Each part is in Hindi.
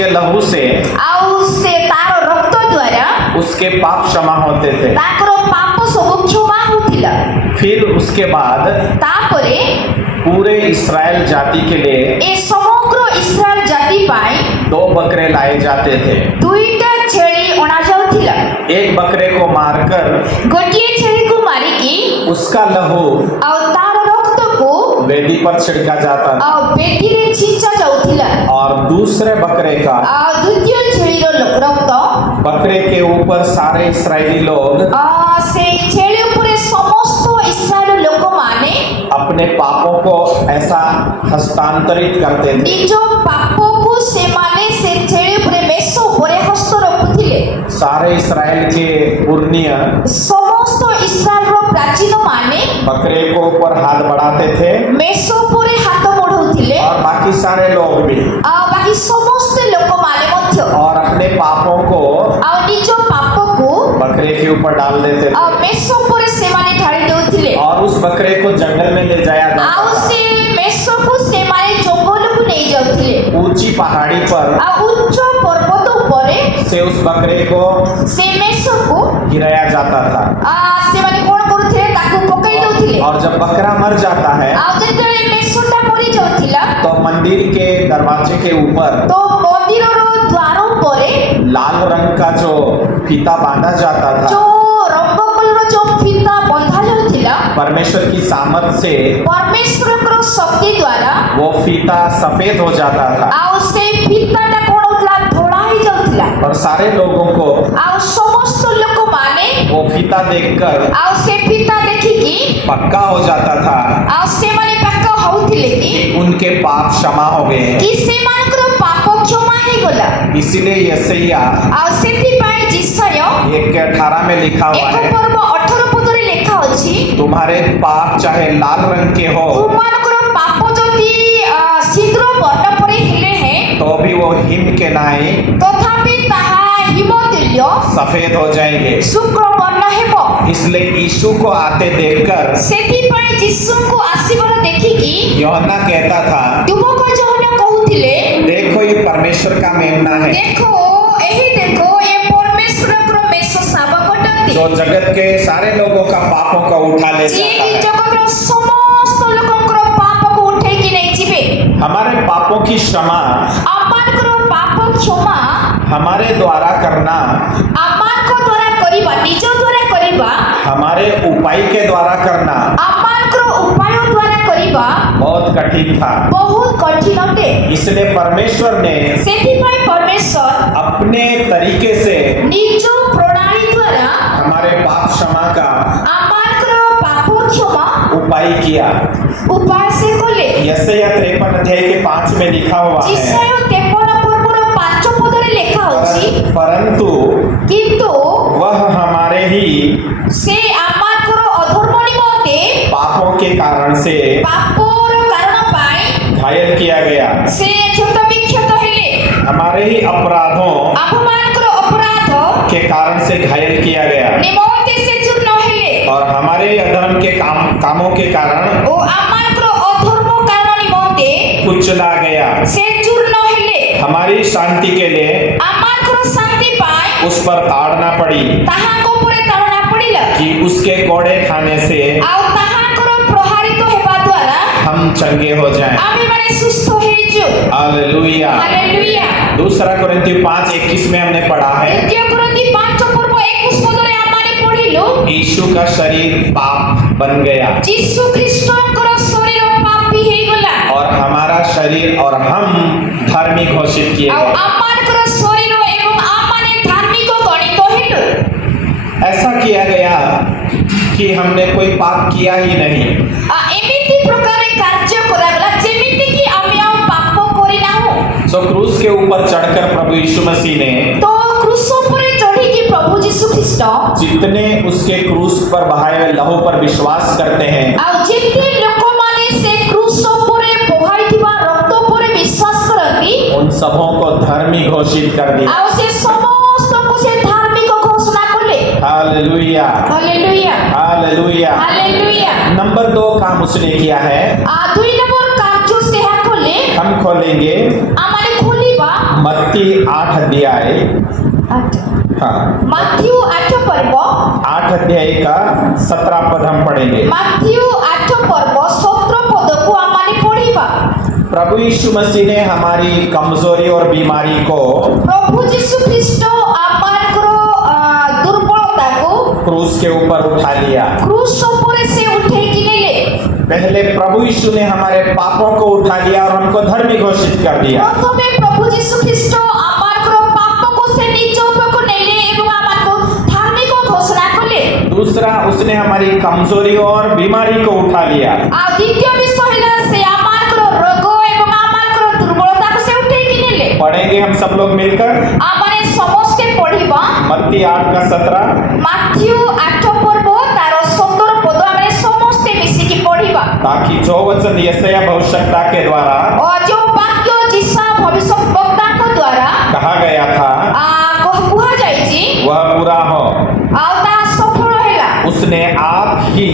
उसके लहू से ଆଉ ସେ ତାର ରକ୍ତ ଦ୍ୱାରା उसके पाप क्षमा होते थे। ତାଙ୍କର ପାପ ସବୁ କ୍ଷମା ହେଉଥିଲା। फिर उसके बाद ତାପରେ पूरे इस्राएल जाति के लिए ଏ ସମଗ୍ର ଇସ୍ରାଏଲ ଜାତି ପାଇଁ 2 बकरे लाए जाते थे। ଦୁଇଟା ଛେଳି ଅଣାଯାଉଥିଲା। एक बकरे को मारकर ଗୋଟିଏ ଛେଳିକୁ ମାରିକି उसका लहू ଆଉ ତାର ରକ୍ତକୁ वेदी पर छिड़का जाता था ଆଉ ବେଦିରେ ଛିଞ୍ଚା ଯାଉଥିଲା। और दूसरे बकरे का ଆଉ ଦ୍ୱିତୀୟ ଛେଳିର ରକ୍ତ बकरे के ऊपर सारे इस्राएली लोग ସେଇ ଛେଳି ଉପରେ ସମସ୍ତ ଇସ୍ରାଏଲ ଲୋକମାନେ अपने पापों को ऐसा हस्तांतरित करते थे। ନିଜ ପାପକୁ ସେମାନେ ସେ ଛେଳି ଉପରେ ମେଷ ଉପରେ ହସ୍ତ ରଖୁଥିଲେ। सारे इस्राएल के पुरनिय ସମସ୍ତ ଇସ୍ରାଏଲର ପ୍ରାଚୀନ ମାନେ बकरे को ऊपर हाथ बढ़ाते थे ମେଷ ଉପରେ ହାତ ବଢାଉଥିଲେ। और बाकी सारे लोग भी ଆଉ ବାକି ସମସ୍ତ ଲୋକମାନେ ମଧ୍ୟ और अपने पापों को ଆଉ ନିଜ ପାପକୁ बकरे के ऊपर डाल देते थे ଆଉ ମେଷ ଉପରେ ସେମାନେ ଢାଳି ଦେଉଥିଲେ। और उस बकरे को जंगल में ले जाया ଆଉ जाता था। ସେ ମେଷକୁ ସେମାନେ ଜଙ୍ଗଲକୁ ନେଇ ଯାଉଥିଲେ। ऊंची पहाड़ी पर ଆଉ ଉଚ୍ଚ ପର୍ବତ ଉପରେ से उस बकरे को ସେ ମେଷକୁ गिराया जाता था ସେମାନେ କଣ କରୁଥିଲେ ତାକୁ ପକାଇ ଦଉଥିଲେ। और जब बकरा मर जाता है ଆଉ ଯେତେବେଳେ ମେଷଟା ମରି ଯାଉଥିଲା तो मंदिर के दरवाजे के ऊपर ତ ମନ୍ଦିରର ଦ୍ୱାର ଉପରେ लाल रंग का जो फीता बांधा जाता था ଯୋଉ ରଙ୍ଗ କଲର ଯୋଉ ଫିତା ବନ୍ଧା ଯାଉଥିଲା परमेश्वर की सामर्थ से ପରମେଶ୍ୱରଙ୍କର ଶକ୍ତି ଦ୍ୱାରା वो फीता सफेद हो जाता था ଆଉ ସେ ଫିତାଟା କଣ ହଉଥିଲା ଧଳା ହେଇ ଯାଉଥିଲା। और सारे लोगों को ଆଉ ସମସ୍ତ ଲୋକମାନେ वो फीता देखकर ଆଉ ସେ ଫିତା ଦେଖିକି पक्का हो जाता था ଆଉ ସେମାନେ ପାକ ହଉଥିଲେ କି उनके पाप क्षमा हो गए हैं। କି ସେମାନଙ୍କର ପାପ କ୍ଷମା ହେଇଗଲା। इसीलिए यशायाह ଆଉ ସେଥିପାଇଁ ଜିସାୟ 1:18 में लिखा हुआ ଏକ है ପର୍ବ 18 ପଦରେ ଲେଖା ଅଛି तुम्हारे पाप चाहे लाल रंग के हो ତୁମମାନଙ୍କର ପାପ ଯଦି ସିନ୍ଦୁର ବର୍ଣ୍ଣ ପରି ହେଲେ ହେଁ तो भी वो हिम के नाई ତଥାପି ତାହା ହିମ ତୁଲ୍ୟ सफेद हो जाएंगे। ଶୁକ୍ଳ ବର୍ଣ୍ଣ ହେବ। इसलिए यीशु को आते देखकर ସେଥିପାଇଁ ଯୀଶୁଙ୍କୁ ଆସିବାର ଦେଖିକି यूहन्ना कहता था ଯୁବକ ଜହନ କହୁଥିଲେ देखो ये परमेश्वर का मेमना है ଦେଖ ଏହି ଦେଖ ଏ ପରମେଶ୍ୱରଙ୍କର ମେଷ ଶାବକ ଅଟନ୍ତି जो जगत के सारे लोगों का पापों को उठा ले ଯିଏ जाता କି है। ଜଗତର ସମସ୍ତ ଲୋକଙ୍କର ପାପକୁ ଉଠେଇକି ନେଇଯିବେ। हमारे पापों की क्षमा ଆମମାନଙ୍କର ପାପ କ୍ଷମା हमारे द्वारा करना ଆମମାନଙ୍କ ଦ୍ୱାରା କରିବା ନିଜ ଦ୍ୱାରା କରିବା हमारे उपाय के द्वारा करना ଆମମାନଙ୍କର ଉପାୟ ଦ୍ୱାରା କରିବା बहुत कठिन था। ବହୁତ କଠିନ ଅଟେ। इसलिए परमेश्वर ने ସେଥିପାଇଁ ପରମେଶ୍ୱର अपने तरीके से ନିଜ ପ୍ରଣାଳୀ ଦ୍ୱାରା हमारे पाप क्षमा का ଆମମାନଙ୍କର ପାପ କ୍ଷମା उपाय किया। ଉପାୟ ସେ କଲେ। यशायाह 53 अध्याय के 5 में लिखा हुआ है ଜିସାୟ 53 ପର୍ବର 5 ପଦରେ ଲେଖା ଅଛି परंतु କିନ୍ତୁ वह हमारे ही ସେ ଆମମାନଙ୍କର ଅଧର୍ମ ନିମନ୍ତେ पापों के कारण से ପାପର କାରଣ ପାଇଁ घायल किया गया ସେ କ୍ଷତ ବିକ୍ଷତ ହେଲେ। हमारे ही अपराधों ଆମମାନଙ୍କର ଅପରାଧ के कारण से घायल किया गया ନିମନ୍ତେ ସେ ଚୂର୍ଣ୍ଣ ହେଲେ और हमारे अधर्म के कामों के कारण ଓ ଆମମାନଙ୍କର ଅଧର୍ମ କାରଣ ନିମନ୍ତେ कुचला गया। ସେ ଚୂର୍ଣ୍ଣ ହେଲେ। हमारी शांति के लिए ଆମମାନଙ୍କର ଶାନ୍ତି ପାଇଁ उस पर ताड़ना पड़ी ତାହାଙ୍କ ଉପରେ ତାଡ଼ନା ପଡ଼ିଲା कि उसके कोड़े खाने से ଆଉ ତାହାଙ୍କର ପ୍ରହାରିତ ହେବା ଦ୍ୱାରା हम चंगे हो जाएं। ଆମେମାନେ ସୁସ୍ଥ ହେଇଛୁ। हालेलुया। ହାଲେଲୁୟା। दूसरा कोरिन्थियों 5:21 में हमने पढ़ा है ଦ୍ୱିତୀୟ କୋରିନ୍ଥୀ 5 ପର୍ବ 21 ପଦରେ ଆମମାନେ ପଢ଼ିଲୁ यीशु का शरीर पाप बन गया ଯୀଶୁ ଖ୍ରୀଷ୍ଟଙ୍କର ଶରୀର ପାପୀ ହେଇଗଲା और हमारा शरीर और हम धर्मी घोषित किए ଆଉ गए। ଆମମାନଙ୍କର ଶରୀର ଏବଂ ଆମମାନେ ଧାର୍ମିକ ଗଣିତ ହେଲୁ। ऐसा किया गया कि हमने कोई पाप किया ही नहीं ଏମିତି ପ୍ରକାର କାର୍ଯ୍ୟ କରାଗଲା ଯେମିତି କି ଆମେ ଆଉ ପାପ କରିନାହୁଁ। सो क्रूस के ऊपर चढ़कर प्रभु यीशु मसीह ने ତ କ୍ରୁଶ ଉପରେ ଚଢ଼ିକି ପ୍ରଭୁ ଯୀଶୁ ଖ୍ରୀଷ୍ଟ जितने उसके क्रूस पर बहाए हुए लहू पर विश्वास करते हैं ଆଉ ଯେତେ ଲୋକମାନେ ସେ କ୍ରୁଶ ଉପରେ ବୋହାଇଥିବା ରକ୍ତ ଉପରେ ବିଶ୍ୱାସ କରନ୍ତି उन सबों को धर्मी घोषित कर दिया। ଆଉ ସେ ସମସ୍ତଙ୍କୁ ସେ ଧାର୍ମିକ ଘୋଷଣା କଲେ। Hallelujah hallelujah hallelujah. Hallelujah. Number 2 काम उसने किया है 2 ନମ୍ବର କାର୍ଯ୍ୟ ସେହା କଲେ हम खोलेंगे ଆମମାନେ ଖୋଲିବା मत्ती 8 अध्याय, हाँ ମାଥ୍ୟୁ 8 ପର୍ବ 8 अध्याय का 17 पद हम पढ़ेंगे। ମାଥ୍ୟୁ 8 ପର୍ବ 17 ପଦକୁ ଆମମାନେ ପଢିବା। प्रभु यीशु मसीह ने हमारी कमजोरी और बीमारी को ପ୍ରଭୁ ଯୀଶୁ ଖ୍ରୀଷ୍ଟ ଆମମାନଙ୍କର ଦୁର୍ବଳତାକୁ क्रूस के ऊपर उठा लिया। କ୍ରୁଶ ଉପରେ ସେ ଉଠେଇକି ନେଲେ। पहले प्रभु यीशु ने हमारे पापों को उठा लिया और उनको धर्मी घोषित कर दिया। ପ୍ରଥମେ ପ୍ରଭୁ ଯୀଶୁ ଖ୍ରୀଷ୍ଟ ଆମମାନଙ୍କର ପାପକୁ ସେ ନିଜ ଉପରକୁ ନେଲେ ଏବଂ ଆମମାନଙ୍କୁ ଧାର୍ମିକ ଘୋଷଣା କଲେ। दूसरा, उसने हमारी कमजोरी और बीमारी को उठा लिया। ଆଉ ଦ୍ୱିତୀୟ ବିଷୟ ହେଲା ସେ ଆମମାନଙ୍କର ରୋଗ ଏବଂ ଆମମାନଙ୍କର ଦୁର୍ବଳତାକୁ ସେ ଉଠେଇକି ନେଲେ। पढ़ेंगे हम सब लोग मिलकर ଆମମାନେ ସମସ୍ତେ ପଢିବା मत्ती 8 का 17। ମାଥ୍ୟୁ 8 ପର୍ବ ତାର 17 ପଦ ଆମେ ସମସ୍ତେ ମିଶିକି ପଢିବା। ताकि जो वचन यशायाह भविष्यवक्ता के द्वारा ଯେଉଁ ବାକ୍ୟ ଯିଶା ଭବିଷ୍ୟତବକ୍ତାଙ୍କ ଦ୍ୱାରା कहा गया था କୁହାଯାଇଛି वह पूरा हो। ଆଉ ତାହା ସଫଳ ହେଲା। उसने आप ही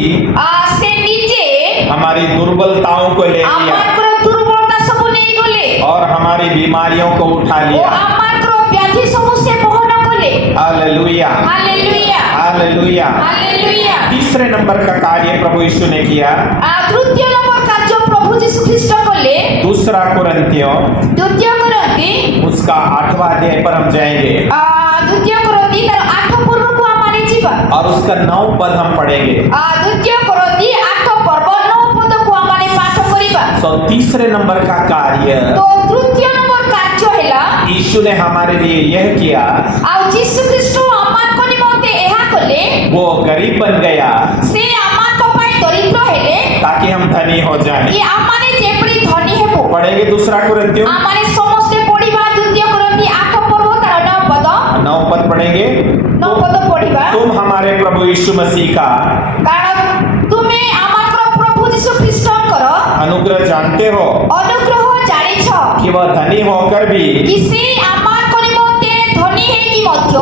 ସେ ନିଜେ हमारी दुर्बलताओं को ले लिया ଆମମାନଙ୍କର ଦୁର୍ବଳତା ସବୁ ନେଇଗଲେ और हमारी बीमारियों को उठा ଓ लिया। ଆମମାନଙ୍କର ବ୍ୟାଧି ସବୁ ସେ ବହନ କଲେ। Hallelujah, hallelujah hallelujah. ହାଲେଲୁୟା। तीसरे नंबर का कार्य प्रभु यीशु ने किया। ତୃତୀୟ ନମ୍ବର କାର୍ଯ୍ୟ ପ୍ରଭୁ ଯୀଶୁ ଖ୍ରୀଷ୍ଟ କଲେ। दूसरा कुरिन्थियों ଦ୍ୱିତୀୟ କରନ୍ତି उसका 8वां अध्याय पर हम जाएंगे ଦ୍ୱିତୀୟ କରନ୍ତି ତାର 8 ପର୍ବକୁ ଆମମାନେ ଯିବା। और उसका 9 पद हम पढ़ेंगे। ଦ୍ୱିତୀୟ କରନ୍ତି 8 ପର୍ବ 9 ପଦକୁ ଆମମାନେ ପାଠ କରିବା। तो तीसरे नंबर का कार्य ତ ତୃତୀୟ ନମ୍ବର କାର୍ଯ୍ୟ ହେଲା यीशु ने हमारे लिए यह किया, ଆଉ ଯୀଶୁ ଖ୍ରୀଷ୍ଟ ଆମମାନଙ୍କ ନିମନ୍ତେ ଏହା କଲେ। वो गरीब बन गया ସେ ଆମମାନଙ୍କ ପାଇଁ ଦରିଦ୍ର ହେଲେ ताकि हम धनी हो जाएं। କି ଆମମାନେ ଯେପରି ଧନୀ ହେବୁ। पढ़ेंगे दूसरा कुरिन्थियों ଆମମାନେ ସମସ୍ତେ ପଢିବା ଦ୍ୱିତୀୟ କରନ୍ତି 8 ପର୍ବ ତାର 9 ପଦ 9 पद पढ़ेंगे। 9 ପଦ ପଢିବା। तुम हमारे प्रभु यीशु मसीह का କାରଣ ତୁମେ ଆମଙ୍କର ପ୍ରଭୁ ଯୀଶୁ ଖ୍ରୀଷ୍ଟଙ୍କର अनुग्रह जानते हो ଅନୁଗ୍ରହ ଜାଣିଛ कि वह धनी होकर भी କି ସେ ଆମମାନଙ୍କ ନିମନ୍ତେ ଧନୀ ହେଇକି ମଧ୍ୟ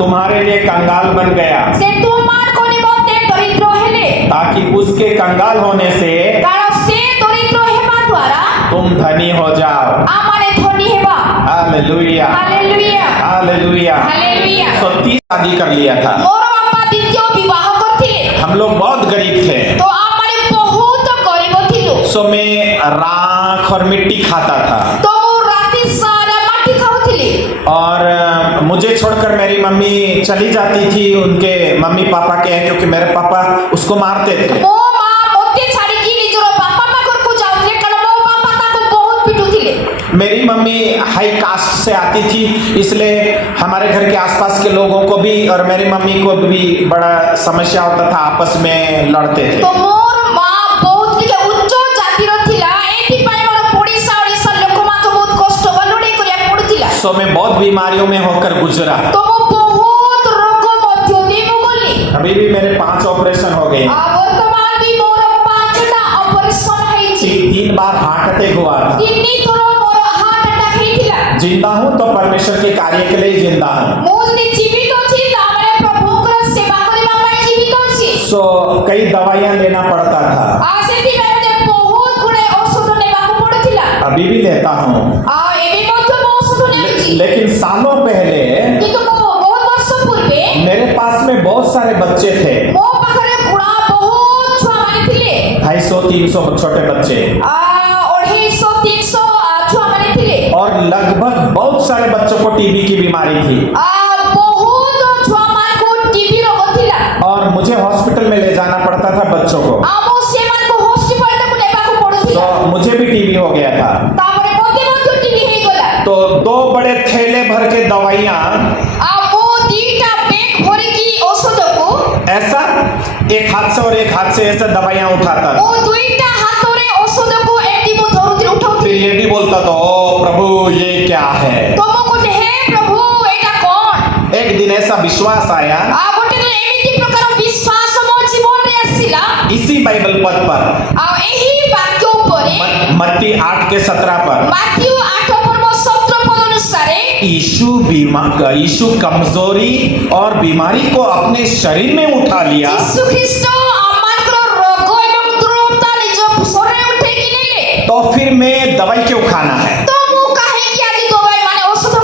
तुम्हारे लिए कंगाल बन गया ସେ ତୁମମାନଙ୍କ ନିମନ୍ତେ ଦରିଦ୍ର ହେଲେ। ताकि उसके कंगाल होने से କାରଣ ସେ ଦରିଦ୍ର ହେବା ଦ୍ୱାରା तुम धनी हो जाओ। ଆମମାନେ ଧନୀ ହେବା। Hallelujah, hallelujah hallelujah. ହାଲେଲୁୟା। तो 30 शादी कर लिया था। ମୋର ବାପା ଦ୍ୱିତୀୟ ବିବାହ କରିଥିଲେ। हम लोग बहुत गरीब थे। ତ ଆମମାନେ ବହୁତ ଗରିବ ଥିଲୁ। सो मैं राख और मिट्टी खाता था ତ ମୁଁ ରାତି ସାରା ମାଟି ଖାଉଥିଲି। और मुझे छोड़कर मेरी मम्मी चली जाती थी उनके मम्मी पापा के, क्योंकि मेरे पापा उसको मारते थे। ମୋ ମା ମୋତେ ଛାଡ଼ିକି ନିଜର ବାପା ପାଖକୁ ଯାଉଥିଲେ କାରଣ ମୋ ବାପା ତାକୁ ବହୁତ ପିଟୁଥିଲେ। मेरी मम्मी हाई कास्ट से आती थी, इसलिए हमारे घर के आसपास के लोगों को भी और मेरी मम्मी को भी बड़ा समस्या होता था, आपस में लड़ते थे। ତ ମୋର ମା ବହୁତ ଟିକେ ଉଚ୍ଚ ଜାତିର ଥିଲା। ଏଥିପାଇଁ ମୋର ପଡ଼ିଶା ଓଡ଼ିଶା ଲୋକମାନଙ୍କୁ ବହୁତ କଷ୍ଟ ବା ଲଢ଼େଇ କରିବାକୁ ପଡୁଥିଲା। सो मैं बहुत बीमारियों में होकर गुजरा। ତ ମୁଁ ବହୁତ ରୋଗ ମଧ୍ୟ ଦେଇ ମୁଁ ଗଲି। अभी भी मेरे 5 ऑपरेशन हो गए। ବର୍ତ୍ତମାନ ବି ମୋର 5ଟା ଅପରେସନ ହେଇଛି। 3 बार हार्ट अटैक हुआ था। 3 ଥର ମୋର ହାର୍ଟ ଆଟାକ୍ ହେଇଥିଲା। जिंदा हूँ तो परमेश्वर के कार्य के लिए जिंदा हूँ। ମୁଁ ଯଦି ଜୀବିତ ଅଛି ତାମାନେ ପ୍ରଭୁଙ୍କର ସେବା କରିବା ପାଇଁ ଜୀବିତ ଅଛି। सो कई दवाइयाँ लेना पड़ता था। ସେଥିପାଇଁ ମୋତେ ବହୁତ ଗୁଡ଼ାଏ ଔଷଧ ନେବାକୁ ପଡୁଥିଲା। अभी भी लेता हूँ। ଏବେ ମଧ୍ୟ ମୁଁ ଔଷଧ ନେଉଛି। लेकिन सालों पहले କିନ୍ତୁ ମୁଁ ବହୁତ ବର୍ଷ ପୂର୍ବେ मेरे पास में बहुत सारे बच्चे थे। ମୋ ପାଖରେ ବୁଢା ବହୁତ ଛୁଆମାନେ ଥିଲେ। 250-300 छोटे बच्चे 250-300 ଛୁଆମାନେ ଥିଲେ। और लगभग बहुत सारे बच्चों को टीबी की बीमारी थी ବହୁତ ଛୁଆମାନଙ୍କୁ ଟିବି ରୋଗ ଥିଲା। और मुझे हॉस्पिटल में ले जाना पड़ता था बच्चों को। ମୁଁ ସେମାନଙ୍କୁ ହସ୍ପିଟାଲକୁ ନେବାକୁ ପଡୁଥିଲା। तो मुझे भी टीबी हो गया था। ତାପରେ ମୋତେ ମଧ୍ୟ ଟିବି ହେଇଗଲା। तो 2 बड़े थैले भर के दवाइयाँ ମୁଁ 2ଟା ବେଗ ଭରିକି ଔଷଧକୁ ऐसा एक हाथ से और एक हाथ से ऐसे दवाइयाँ उठाता था। ମୁଁ 2ଟା ହାତରେ ଔଷଧକୁ ଏମିତି ମୁଁ ଧରୁଥିଲି फिर ଉଠାଉଥିଲି। ये भी बोलता था, ओ प्रभु ये क्या है। ତ ମୁଁ କହିଲି ହେ ପ୍ରଭୁ ଏଇଟା କ'ଣ? एक दिन ऐसा विश्वास आया ଗୋଟେ ଦିନ ଏମିତି ପ୍ରକାର ବିଶ୍ୱାସ ମୋ ଜୀବନରେ ଆସିଲା। इसी बाइबल पद पर ଏହି ବାକ୍ୟ ଉପରେ मत्ती 8 के 17 पर ମାଥ୍ୟୁ 8 ପର୍ବ 17 ପଦ ଅନୁସାରେ यीशु कमजोरी और बीमारी को अपने शरीर में उठा लिया ଯୀଶୁ ଖ୍ରୀଷ୍ଟ ଆମମାନଙ୍କର ରୋଗ ଏବଂ ଦୁର୍ବଳତା ନିଜ ଶରୀରରେ ଉଠେଇକି ନେଲେ। तो फिर मैं दवाई क्यों खाना है। ତ ମୁଁ କାହିଁକି ଆଜି ଦବାଇ ମାନେ ଔଷଧ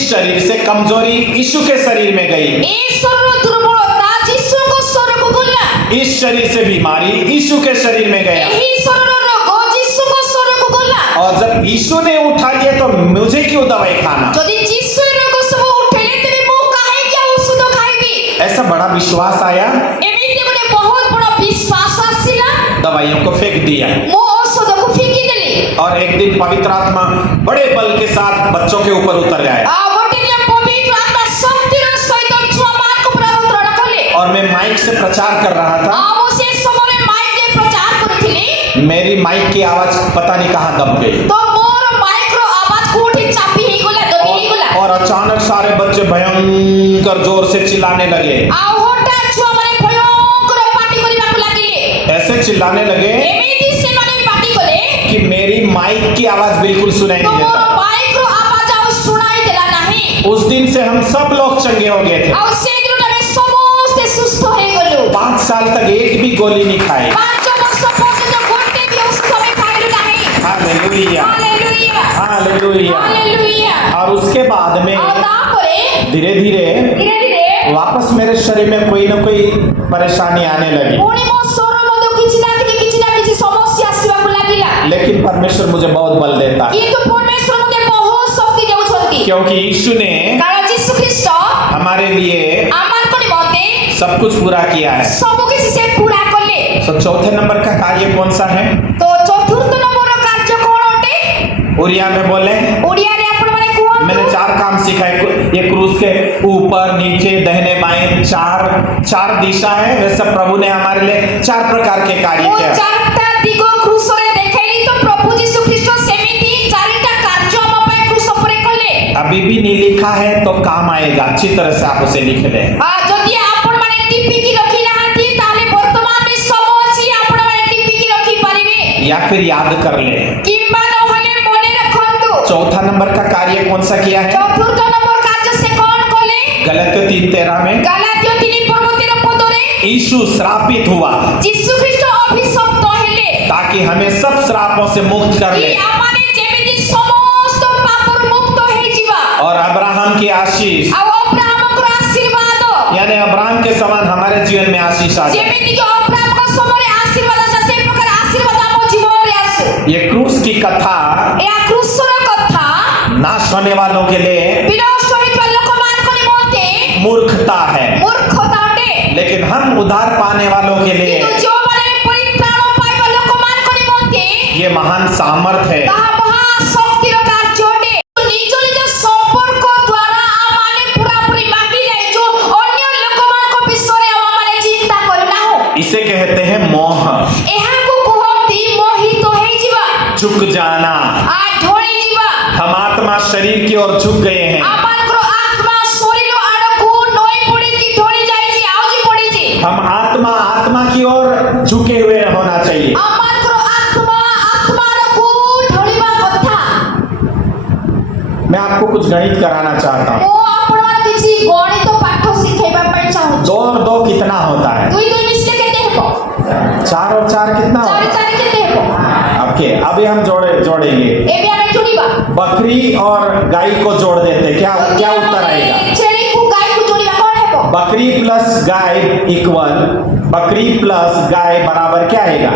इस शरीर से कमजोरी यीशु के शरीर में गई, ए शरीर दुर्बलता यीशुको शरीरको गला इस शरीर से बीमारी यीशु के शरीर में गया। एही शरीर रोग यीशुको शरीरको गला और जब यीशु ने उठा लिया तो मुझे क्यों दवाई खाना? जदि यीशुले रोग सब उठेले तेबे मु काहे के औषध खाइबी? ऐसा बड़ा विश्वास आया, एमिति गोटे बहुत बड़ विश्वास आसिला दवाइयों को फेंक दिया। मु औषध को फेंकी देली और एक दिन पवित्र आत्मा बड़े बल के साथ बच्चों के ऊपर उतर गया आ गोटे दिन पवित्र आत्मा शक्तिर सहित छुआ मान को प्रवृत्त कले और मैं माइक से प्रचार कर रहा था। आ मु से समय माइक के प्रचार करथिली मेरी माइक की आवाज पता नहीं कहाँ दब गई तो मोर माइक रो आवाज कोठी चापी हे गला दबी हे गला और अचानक सारे बच्चे भयंकर जोर से चिल्लाने लगे। आ होटा छुआ माने भयंकर पार्टी करिबा को लागिले ऐसे चिल्लाने लगे एमिति से माने पार्टी कले कि मेरी माइक की आवाज बिल्कुल सुनाई तो नहीं मोर देता। माइक रो आवाज आ सुनाई देला नाही उस दिन से हम सब लोग चंगे हो गए थे। आ से दिन में समस्त सुस्त हे गलो 5 साल तक एक भी गोली नहीं खाई। 5 वर्ष पर्यंत गोटे भी औषध में खाइलु नाही हालेलुया, हालेलुया हालेलुया। हालेलुया और उसके बाद में और तापरे धीरे धीरे धीरे वापस मेरे शरीर में कोई ना कोई परेशानी आने लगी, पुणी मो शरीर मध्ये किछि ना किछि समस्या आसीबा को लागिला लेकिन परमेश्वर मुझे बहुत बल देता है किंतु परमेश्वर मध्ये बहुत शक्ति देउछंती क्योंकि यीशु ने कारण यीशु ख्रीष्ट हमारे लिए आमान को निमंते सब कुछ पूरा किया है। सब किछि से पूरा करले तो चौथे नंबर का कार्य कौन सा है? तो चतुर्थ नंबर कार्य कोन होते उरिया में बोले ओडिया रे आपण माने कोन मैंने 4 काम सीखा है। ये क्रूस के ऊपर नीचे दाहिने बाएं 4 दिशा है। वैसे प्रभु ने हमारे लिए 4 प्रकार के कार्य ओ किया। चारटा दिगो क्रूस रे देखैली तो प्रभु यीशु ख्रीष्ट सेमिति चारटा कार्य हम पे क्रूस पर कले अभी भी नहीं लिखा है तो काम आएगा, अच्छी तरह से आप उसे लिख लें। आ जदि आपण माने टिपी की रखी नाहंती ताले वर्तमान में समझी आपण माने टिपी की रखी परिबे या फिर याद कर ले। किंबा नहले मने रखंतु चौथा नंबर का कार्य कौन सा किया है? चतुर्थ नंबर कार्य से कोन कले गलतियों 3:13 में गलातियों 3:13 पदरे यीशु श्रापित हुआ यीशु ख्रीष्ट अभिशप्त हेले ताकि हमें सब श्रापों से मुक्त कर कि ले आमाने जेमिति समस्त पापर मुक्त हे जीवा और अब्राहम की आशीष आ अब्राहम को आशीर्वाद यानी अब्राहम के समान हमारे जीवन में आशीष आ जाए। जेमिति कि अब्राहम को समय आशीर्वाद से प्रकार आशीर्वाद हम जीवन रे आसु ये क्रूस की कथा या क्रूसर कथा नाश होने वालों के लिए विनाश होइत वाला लोक मान को निमंते मूर्खता है, मूर्खता अटे लेकिन हम उद्धार पाने वालों के लिए किंतु जो माने परित्राण पाइबा लोक मान को निमंते ये महान सामर्थ है। ताहा महाशक्तिर कार्य अटे निज निज संपर्क द्वारा आमाने पूरापूरी बांधी जाए जो अन्य लोक मान को विषय आमाने चिंता करना हो इसे कहते हैं मोह, एहा को कहती मोहित हे जीवा झुक जाना। आ ढोली जीवा हम आत्मा शरीर की ओर झुक गए हैं। आमानकर आत्मा शरीर आड़को नई पड़ी की ढोली जाईची आउजी पड़ीची हम आत्मा की ओर झुके हुए होना चाहिए। आमानकर आत्मारको ढोलीबा कथा मैं आपको कुछ गणित कराना चाहता हूँ। मो आपण मान किछि गणित पाठ सिखेबा पई चाहू 2 और 2 कितना होता है? 2 2 मिसले केते हेबो 4 और 4 कितना होता 4 है? 4 केते हेबो ओके, अभी हम जोड़ेंगे। एबे हमें जोड़ीबा बकरी और गाय को जोड़ देते, क्या उत्तर आएगा? छेली को गाय को जोड़ीबा कोन हेबो बकरी प्लस गाय इक्वल बकरी प्लस गाय बराबर क्या आएगा?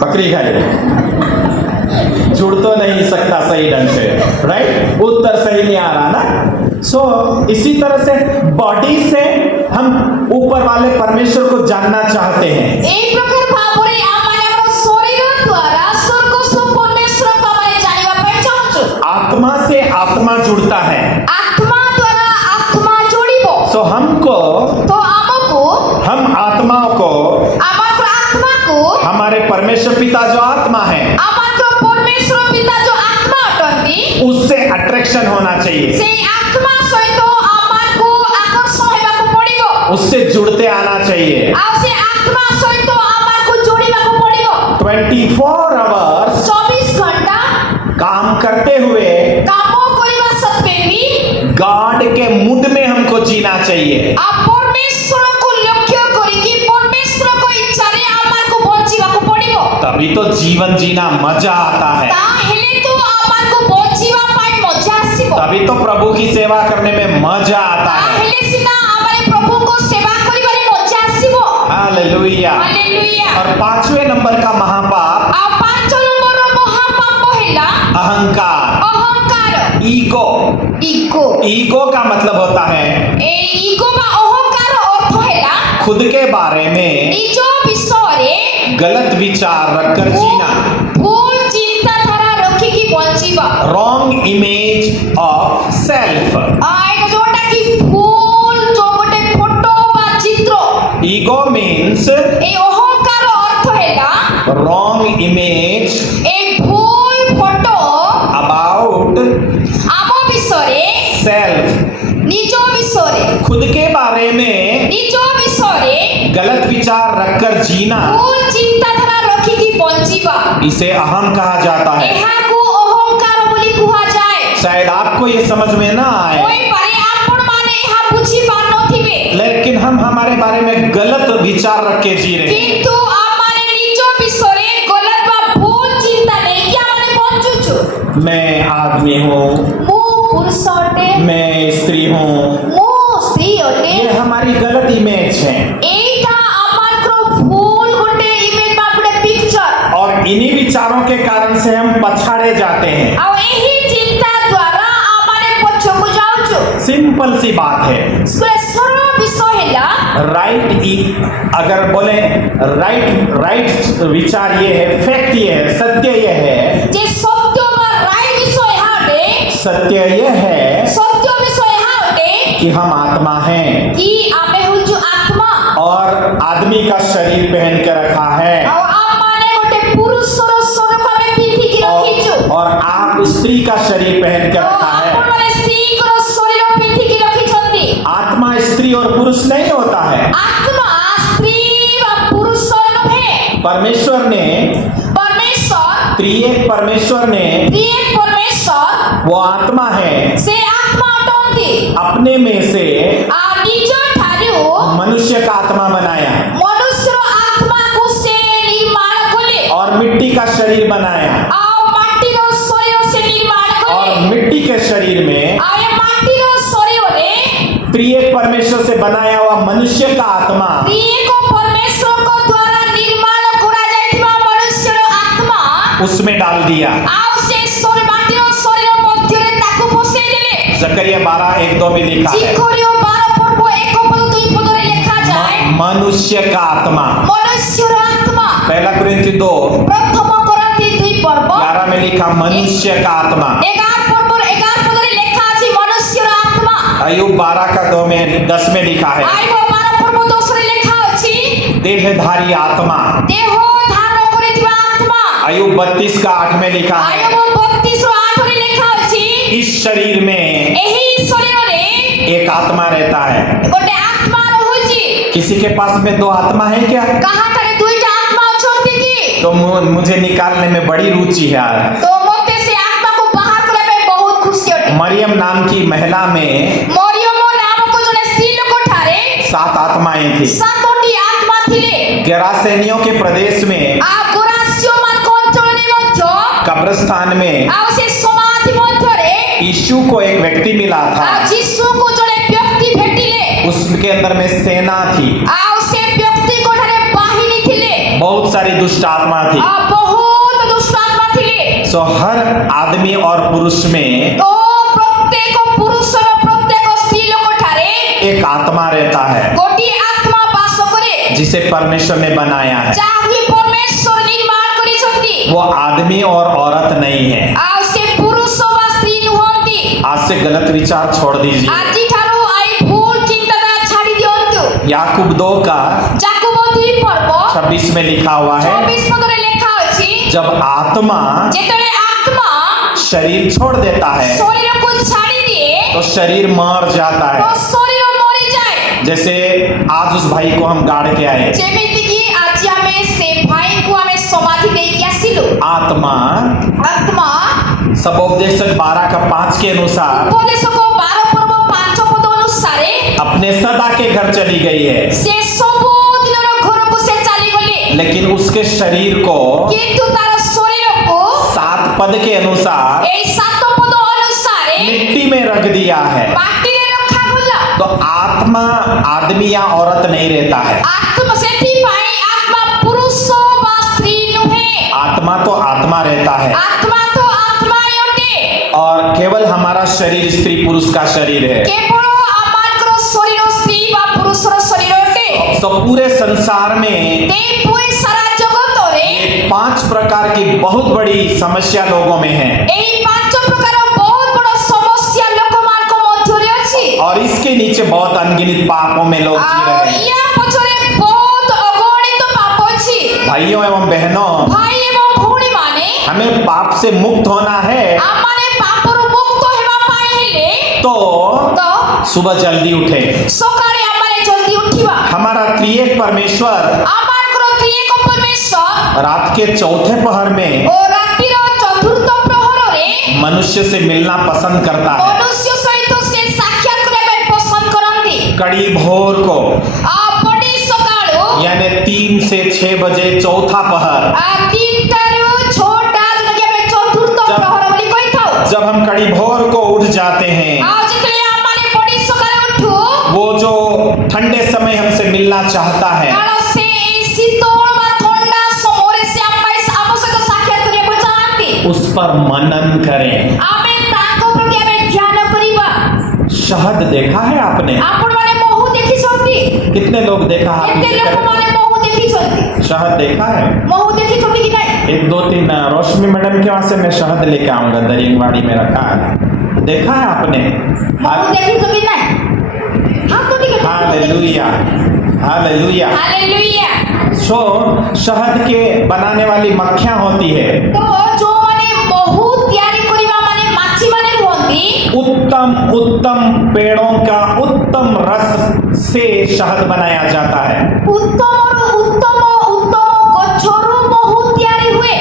बकरी गाय जुड़ तो नहीं सकता सही ढंग से, राइट? उत्तर सही नहीं आ रहा ना। सो इसी तरह से बॉडी से हम ऊपर वाले परमेश्वर को जानना चाहते हैं। एक प्रकार भाबरे आमाने हमर शरीर द्वारा स्वर्ग सो परमेश्वर को हमारे जानिबा पई चाहछु। आत्मा से आत्मा जुड़ता है, आत्मा द्वारा आत्मा जोड़ीबो सो हमको तो हमको हम आत्माओं को आमाकर आत्मा को हमारे परमेश्वर पिता जो आत्मा है आमाकर परमेश्वर पिता जो आत्मा अटंती उससे अट्रैक्शन होना चाहिए, से आत्मा सहित आमाको आकर्षण हेबाको पड़िबो उससे जुड़ते आना चाहिए। आ से आत्मा सहित आमाको जोड़ीबाको पड़िबो 24 आवर्स 24 घंटा काम करते हुए काम करिबा सत्वे भी गॉड के मूड में हमको जीना चाहिए। आ परमेश्वर को लक्ष्य करी कि परमेश्वर को इच्छा रे आमाको बंचिबाको पड़िबो तभी तो जीवन जीना मजा आता है। ता हेले तो आमाको बंचिबा पाई मजा तो प्रभु की सेवा करने में मजा आता है। ताहेले सिना आमारे प्रभु को सेवा करिबारे मजा आसीबो। हालेलुया। हालेलुया। और 5वें नंबर का महापाप आ 5 नंबर महापाप हेला अहंकार, अहंकार। ईगो। ईगो। ईगो का मतलब होता है ए ईगो बा अहंकार अर्थ हेला खुद के बारे में निज विषय गलत विचार रखकर जीना, भूल चिंताधारा रखिकी बंचिबा। Wrong image of self. एटा जोटा कि भूल जो गोटे फोटो बा चित्र। ईगो मीन्स ए अहंकार अर्थ हेला रॉन्ग इमेज ए भूल फोटो अबाउट आम विषय सेल्फ। निज विषय खुद के बारे में निज विषय गलत विचार रखकर जीना, भूल चिंताधारा रखिकी बंचिबा। इसे अहम कहा जाता है। एहाकू अहंकार बोली कुहा जाए। शायद आपको ये समझ में ना आए, कोई पारे आपण माने एहा बुझी पारनथिबे, लेकिन हम हमारे बारे में गलत विचार रख के जी रहे हैं। किंतु आमाने निज विषय गलत बा भूल चिंता नहीं क्या माने बंचुछु। मैं आदमी हूँ, मु पुरुष अटे, मैं स्त्री हूँ, मु स्त्री अटे। ये हमारी गलत इमेज है। एटा आमानकर भूल गोटे इमेज बा गोटे पिक्चर। और इन्हीं विचारों के कारण से हम पछाड़े जाते हैं। आ एही चिंता द्वारा आमाने पछको जाउछु। सिंपल सी बात है। सरल विषय हेला अगर बोले राइट विचार ये है, फैक्ट ये है, सत्य ये है, जे सत्य बा राइट विषय हाडे, सत्य ये है सत्य विषय हाडे कि हम आत्मा हैं कि आमे हुजु आत्मा और आदमी का शरीर पहन के रखा है, और आप माने गोटे पुरुषर स्वरूप में पिंधी की रखिछु। और आप स्त्री का शरीर पहन के रखा है। आपण माने स्त्री को शरीर पिंधी की रखिछंती। आत्मा स्त्री और पुरुष नहीं होता है। आत्मा स्त्री व पुरुष नहे। परमेश्वर ने, परमेश्वर त्रिएक परमेश्वर ने, त्रिएक परमेश्वर वो आत्मा है, से आत्मा अटंती अपने में से आ निज ठारू मनुष्य का आत्मा बनाया मनुष्य आत्मा को से निर्माण कले और मिट्टी का शरीर बनाया, आ माटी रो शरीर से निर्माण और कले। मिट्टी के शरीर में आ ये माटी रो शरीर रे त्रिएक परमेश्वर से बनाया हुआ मनुष्य का आत्मा त्रिएक परमेश्वर को द्वारा निर्माण करा जायतिबा मनुष्य रो आत्मा उसमें डाल दिया। आ से शरीर माटी रो शरीर मध्य रे ताकू पोसे देले। जकरिया 12:1-2 में लिखा है, जिकोरियो 12 पर्व 1 पद 2 पद रे लिखा जाए मनुष्य का आत्मा। मनुष्य रो आत्मा। 1 कुरिन्थी 2 प्रथम कोरिन्थी 2 पर्व 11 में लिखा मनुष्य का आत्मा। 11 पर्व 11 पद रे लिखा अछि मनुष्य रो आत्मा। अय्यूब 12:10 में लिखा है, आइबो 12 पर्व 10 रे लिखा अछि देहधारी आत्मा। देह धारण करितबा आत्मा। अय्यूब 32:8 में लिखा है, आइबो 32 रो 8 रे लिखा अछि इस शरीर में एही शरीर रे एक आत्मा रहता है। गोटे आत्मा रहुछि। किसी के पास में 2 आत्मा है क्या? कहा करे दुईटा आत्मा अछंती की? तो मुझे निकालने में बड़ी रुचि है यार। तो मोते से आत्मा को बाहर करे में बहुत खुशी होती। मरियम नाम की महिला में मरियम नाम को जने स्त्री लोग ठारे 7 आत्माएं थी। 7टी आत्मा थिले। गेरासेनियों के प्रदेश में आ गोरासियो मान को अंचलने मध्य कब्रिस्तान में आ से समाधि मध्य रे यीशु को एक व्यक्ति मिला था। आ यीशु को जने व्यक्ति भेटिले। उसके अंदर में सेना थी, आ से व्यक्ति को ठारे बाहिनी थिले। बहुत सारी दुष्ट आत्मा थी। आ बहुत दुष्ट आत्मा थिले। सो हर आदमी और पुरुष में तो प्रत्येक पुरुष और प्रत्येक स्त्री लोग ठारे एक आत्मा रहता है गोटी आत्मा वास करे जिसे परमेश्वर ने बनाया है। जाहि परमेश्वर निर्माण करिसंती वो आदमी और औरत नहीं है। आ से पुरुष व स्त्री नुहंती। आज से गलत विचार छोड़ दीजिए। आजि ठारू आई भूल चिंताधारा छाड़ी दियंतु। याकूब 2 का याकूब 2 पर्व 26 में लिखा हुआ है, 24 पद रे लिखा अछि जब आत्मा जेतले आत्मा शरीर छोड़ देता है शरीर को छाड़ी दिए तो शरीर मर जाता तो है। शरीर मरि जाए। जैसे आज उस भाई को हम गाड़ के आए, जेमिति की आज हमें से भाई को हमें समाधि दे के आसिलु। आत्मा आत्मा सबोपदेशक 12:5 के अनुसार उपदेश को 12 पर्व 5 पद अनुसारे अपने सदा के घर चली गई है, से सबु दिन घर को से चली गली। लेकिन उसके शरीर को किंतु तार शरीर को 7 पद के अनुसार ए 7 पद अनुसारे मिट्टी में रख दिया है। ମାଟିରେ ରଖାଗଲା। तो आत्मा आदमी या औरत नहीं रहता है। ଆତ୍ମା ସେଥିପାଇଁ ଆତ୍ମା ପୁରୁଷ ବା ସ୍ତ୍ରୀ ନୁହେଁ। आत्मा तो आत्मा रहता है ଆତ୍ମା ତ ଆତ୍ମା ହିଁ ଅଟେ। और केवल हमारा शरीर स्त्री पुरुष का शरीर है। କେବଳ ଆମମାନଙ୍କର ଶରୀର ସ୍ତ୍ରୀ ବା ପୁରୁଷର ଶରୀର ଅଟେ। तो पूरे संसार में এই ପୁରୀ ସାରା ଜଗତରେ 5 प्रकार की बहुत बड़ी समस्या लोगों में है এই ପାଞ୍ଚ ପ୍ରକାର ବହୁତ ବଡ଼ ସମସ୍ୟା ଲୋକମାନଙ୍କ ମଧ୍ୟରେ ଅଛି। और इसके नीचे बहुत अनगिनत पापों में लोग जी ଆଉ रहे हैं। ୟା ପଛରେ ବହୁତ ଅଗଣିତ ପାପ ଅଛି। भाइयों एवं बहनों, ଭାଇ ଏବଂ ଭଉଣୀମାନେ हमें पाप से मुक्त होना है ଆମମାନେ ପାପରୁ ମୁକ୍ତ ହେବା ପାଇଁ ହେଲେ तो ତ सुबह जल्दी उठे। ସକାଳେ ଆମମାନେ ଜଲ୍ଦି ଉଠିବା। हमारा त्रिएक परमेश्वर ଆମମାନଙ୍କର ତ୍ରିଏକ ପରମେଶ୍ୱର रात के चौथे पहर में ଓ ରାତିର ଚତୁର୍ଥ ପ୍ରହରରେ मनुष्य से मिलना पसंद करता है। ମନୁଷ୍ୟ ସହିତ ସେ ସାକ୍ଷାତ କରିବା ପାଇଁ ପସନ୍ଦ କରନ୍ତି। कड़ी भोर को ବଡ଼ି ସକାଳୁ यानी 3 से 6 बजे चौथा पहर, 3ଟାରୁ 6ଟା ଯୋଉଟାକି ଆମେ ଚତୁର୍ଥ जब- ପ୍ରହର ବୋଲି କହିଥାଉ। जब हम कड़ी भोर को उठ जाते हैं, ଆଉ ଯେତେବେଳେ ଆମମାନେ ବଡ଼ି ସକାଳେ ଉଠୁ वो जो ठंडे समय हमसे मिलना चाहता है କାରଣ ସେ ଏଇ ଶୀତଳ ବା ଥଣ୍ଡା ସମୟରେ ସେ ଆମ ସହିତ ସାକ୍ଷାତ କରିବାକୁ ଚାହାନ୍ତି। उस पर मनन करें। ଆମେ ତାଙ୍କ ପ୍ରତି ଆମେ ଧ୍ୟାନ କରିବା। शहद देखा है आपने? ଆପଣମାନେ ମହୁ ଦେଖିଛନ୍ତି? कितने लोग देखा? हाथ କେତେ नीचे करें। ଲୋକମାନେ ମହୁ ଦେଖିଛନ୍ତି? शहद देखा है? ମହୁ ଦେଖିଛନ୍ତି କି ନାହିଁ? 1 2 3 रोशनी मैडम के वहां से मैं शहद लेके आऊंगा, दरिंगवाड़ी में रखा है। देखा है आपने? ମହୁ ଦେଖିଛ କି ନାହିଁ? ହାତ ଟିକେ हालेलुया, हालेलुया। ହାଲେଲୁୟା। सो शहद के बनाने वाली मक्खियां होती है। ତ ଯୋଉମାନେ ମହୁ ତିଆରି କରିବା ମାନେ ମାଛିମାନେ ରୁହନ୍ତି उत्तम उत्तम पेड़ों का उत्तम रस से शहद बनाया जाता है। ଉତ୍ତମରୁ ଉତ୍ତମ ଉତ୍ତମ ଗଛରୁ ମହୁ ତିଆରି ହୁଏ।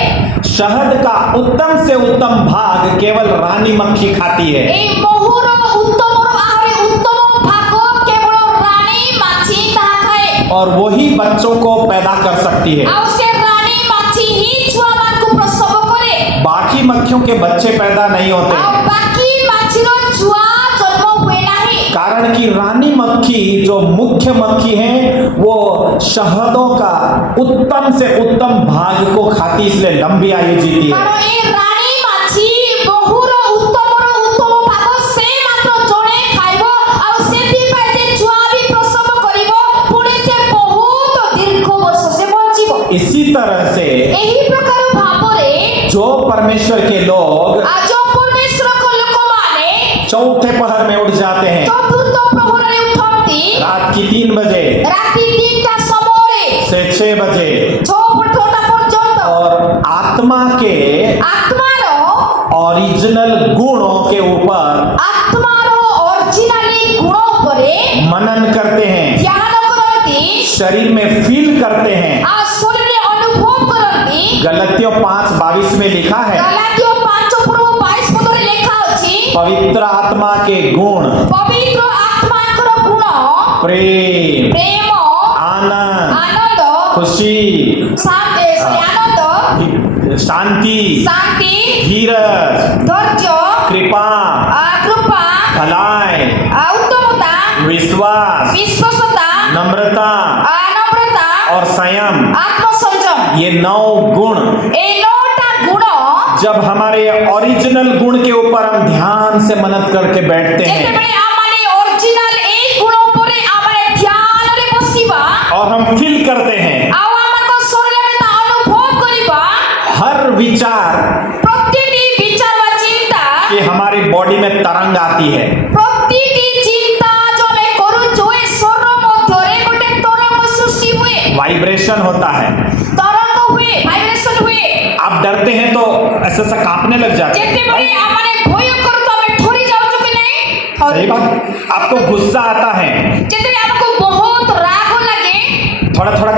शहद का उत्तम से उत्तम भाग केवल रानी मक्खी खाती है। এই মহুର ଉତ୍ତମରୁ ଆହୁରି ଉତ୍ତମ ଭାଗ କେବଳ ରାଣୀ ମାଛି ତାହା ଖାଏ। और वही बच्चों को पैदा कर सकती है। ଆଉ ସେ ରାଣୀ ମାଛି ହିଁ ଛୁଆମାନଙ୍କୁ ପ୍ରସବ କରେ। बाकी मक्खियों के बच्चे पैदा नहीं होते, ଆଉ ବାକି ମାଛିର ଛୁଆ ଜନ୍ମ ହୁଏ ନାହିଁ। कारण कि रानी मक्खी जो मुख्य मक्खी है वो शहदों का उत्तम से उत्तम भाग को खाती, इसलिए लंबी आयु जीती है। କାରଣ ଏ ରାଣୀ ମାଛି ମହୁର ଉତ୍ତମରୁ ଉତ୍ତମ ଭାଗ ସେ ମାତ୍ର ଜଣେ ଖାଇବ। ଆଉ ସେଥିପାଇଁ ସେ ଛୁଆ ବି ପ୍ରସବ କରିବ। ପୁଣି ସେ ବହୁତ ଦୀର୍ଘ ବର୍ଷ ସେ ବଞ୍ଚିବ। इसी तरह से ଏହି ପ୍ରକାର ଭାବରେ जो परमेश्वर के लोग ଯୋଉ ପରମେଶ୍ୱରଙ୍କ ଲୋକମାନେ चौथे पहर में उठ जाते हैं, ଚତୁର୍ଥ ପ୍ରହରରେ ଉଠନ୍ତି रात की 3 बजे ରାତି 3ଟା ସମୟରେ से 6 बजे, 6ଟା ପର୍ଯ୍ୟନ୍ତ और आत्मा के ଆତ୍ମାର ओरिजिनल गुणों के ऊपर ଆତ୍ମାର ଅରିଜିନାଲି ଗୁଣ ଉପରେ मनन करते हैं, ଧ୍ୟାନ କରନ୍ତି। शरीर में फील करते हैं। ଆଉ ଶରୀରରେ ଅନୁଭବ କରନ୍ତି। गलतियों 5:22 में लिखा है, ଗଲାତୀୟ 5:22 ପଦରେ ଲେଖା ଅଛି पवित्र आत्मा के गुण ପବିତ୍ର ଆତ୍ମାଙ୍କର ଗୁଣ प्रेम, ପ୍ରେମ आनंद, ଆନନ୍ଦ खुशी, ଆନନ୍ଦ शांति, ଶାନ୍ତି धीरज, ଧୈର୍ଯ୍ୟ कृपा, କୃପା भलाई, ଉତ୍ତମତା विश्वास, ବିଶ୍ୱସ୍ତତା नम्रता ନମ୍ରତା और संयम, ଆତ୍ମସଂଯମ ये 9 गुण এই 9ଟା ଗୁଣ जब हमारे ओरिजिनल गुण के ऊपर हम ध्यान से मनन करके बैठते हैं ଯେତେବେଳେ ଆମମାନେ ଅରିଜିନାଲ ଏଇ ଗୁଣ ଉପରେ ଆମମାନେ ଧ୍ୟାନରେ ବସିବା और हम फील करते हैं, ଆଉ ଆମଙ୍କ ଶରୀରରେ ତା ଅନୁଭବ କରିବା हर विचार ପ୍ରତିଟି ବିଚାର ବା ଚିନ୍ତା कि हमारी बॉडी में तरंग आती है। ପ୍ରତିଟି ଚିନ୍ତା ଯୋଉ ଆମେ କରୁଛୁ ଏ ଶରୀର ମଧ୍ୟରେ ଗୋଟେ ତରଙ୍ଗ ସୃଷ୍ଟି ହୁଏ। वाइब्रेशन होता है। ତରଙ୍ଗ ହୁଏ ଭାଇବ୍ରେସନ ହୁଏ। आप डरते हैं तो ऐसा ऐसा कांपने लग जाते हैं। ଯେତେବେଳେ ଆମମାନେ ଭୟ କରୁ ତ ଆମେ ଥରି ଯାଉଛୁ କି ନାହିଁ? सही बात। आपको गुस्सा आता है, ଯେତେବେଳେ ଆମକୁ ବହୁତ ରାଗ ଲାଗେ थोड़ा थोड़ा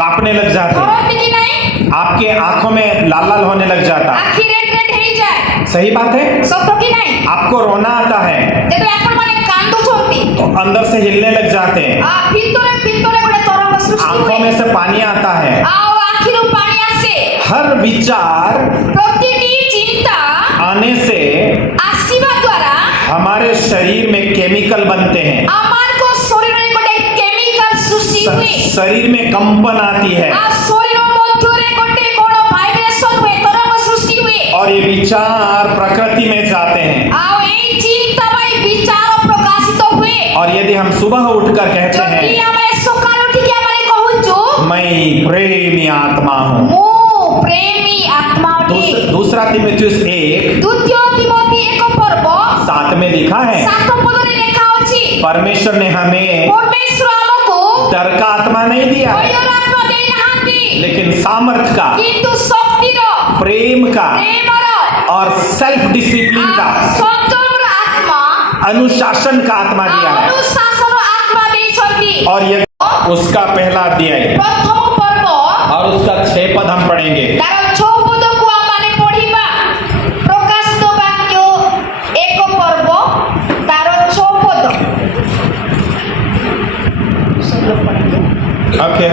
कांपने लग जाते हैं। ଥରନ୍ତି କି ନାହିଁ? आपके आंखों में लाल लाल होने लग जाता है। ଆଖି ରେଡ୍ ରେଡ୍ ହେଇଯାଏ। सही बात है। ସତ କି ନାହିଁ? आपको रोना आता है ଯେତେବେଳେ ଆପଣମାନେ କାନ୍ଦୁଛନ୍ତି तो अंदर से हिलने लग जाते हैं। ଭିତରେ ଭିତରେ ଗୋଟେ ତରଙ୍ଗ ସୃଷ୍ଟି आंखों ହୁଏ। में से पानी आता है। ଆଉ ଆଖିରୁ ପାଣି ଆସେ। हर विचार ପ୍ରତିଟି ଚିନ୍ତା आने से ଆସିବା ଦ୍ୱାରା हमारे शरीर में केमिकल बनते हैं, आमारको शरीर में गोटे केमिकल सृष्टि हुए शरीर में कंपन आती है, आ शरीर मध्यरे गोटे कोन वाइब्रेशन हुए तरंग सृष्टि हुए और ये विचार प्रकृति में जाते हैं। आ एई चिंता भाई विचार प्रकाशित हुए और यदि हम सुबह उठकर कहते जदि हैं आमे सकाळ उठी के आमे कहूछु मैं प्रेमी आत्मा हूँ, मो प्रेमी आत्मा अटे। दूसरा तिमोथेयुस 1 द्वितीय तिमोथी 1:7 में लिखा है, पदरे लेखा अछि परमेश्वर ने हमें परमेश्वर हमको डर का आत्मा नहीं दिया है, भयर आत्मा देई नाहांती लेकिन सामर्थ का, किंतु शक्तिर प्रेम का प्रेमर और सेल्फ डिसिप्लिन का, संतोर आत्मा अनुशासन का आत्मा दिया है। अनुशासन आत्मा देइछंती और ये उसका पहला अध्याय प्रथम पर्व और उसका 6 पद हम पढ़ेंगे। तार 6 पद को आमाने पढिबा। प्रकाशित वाक्य 1 पर्व तार 6 पद ओके,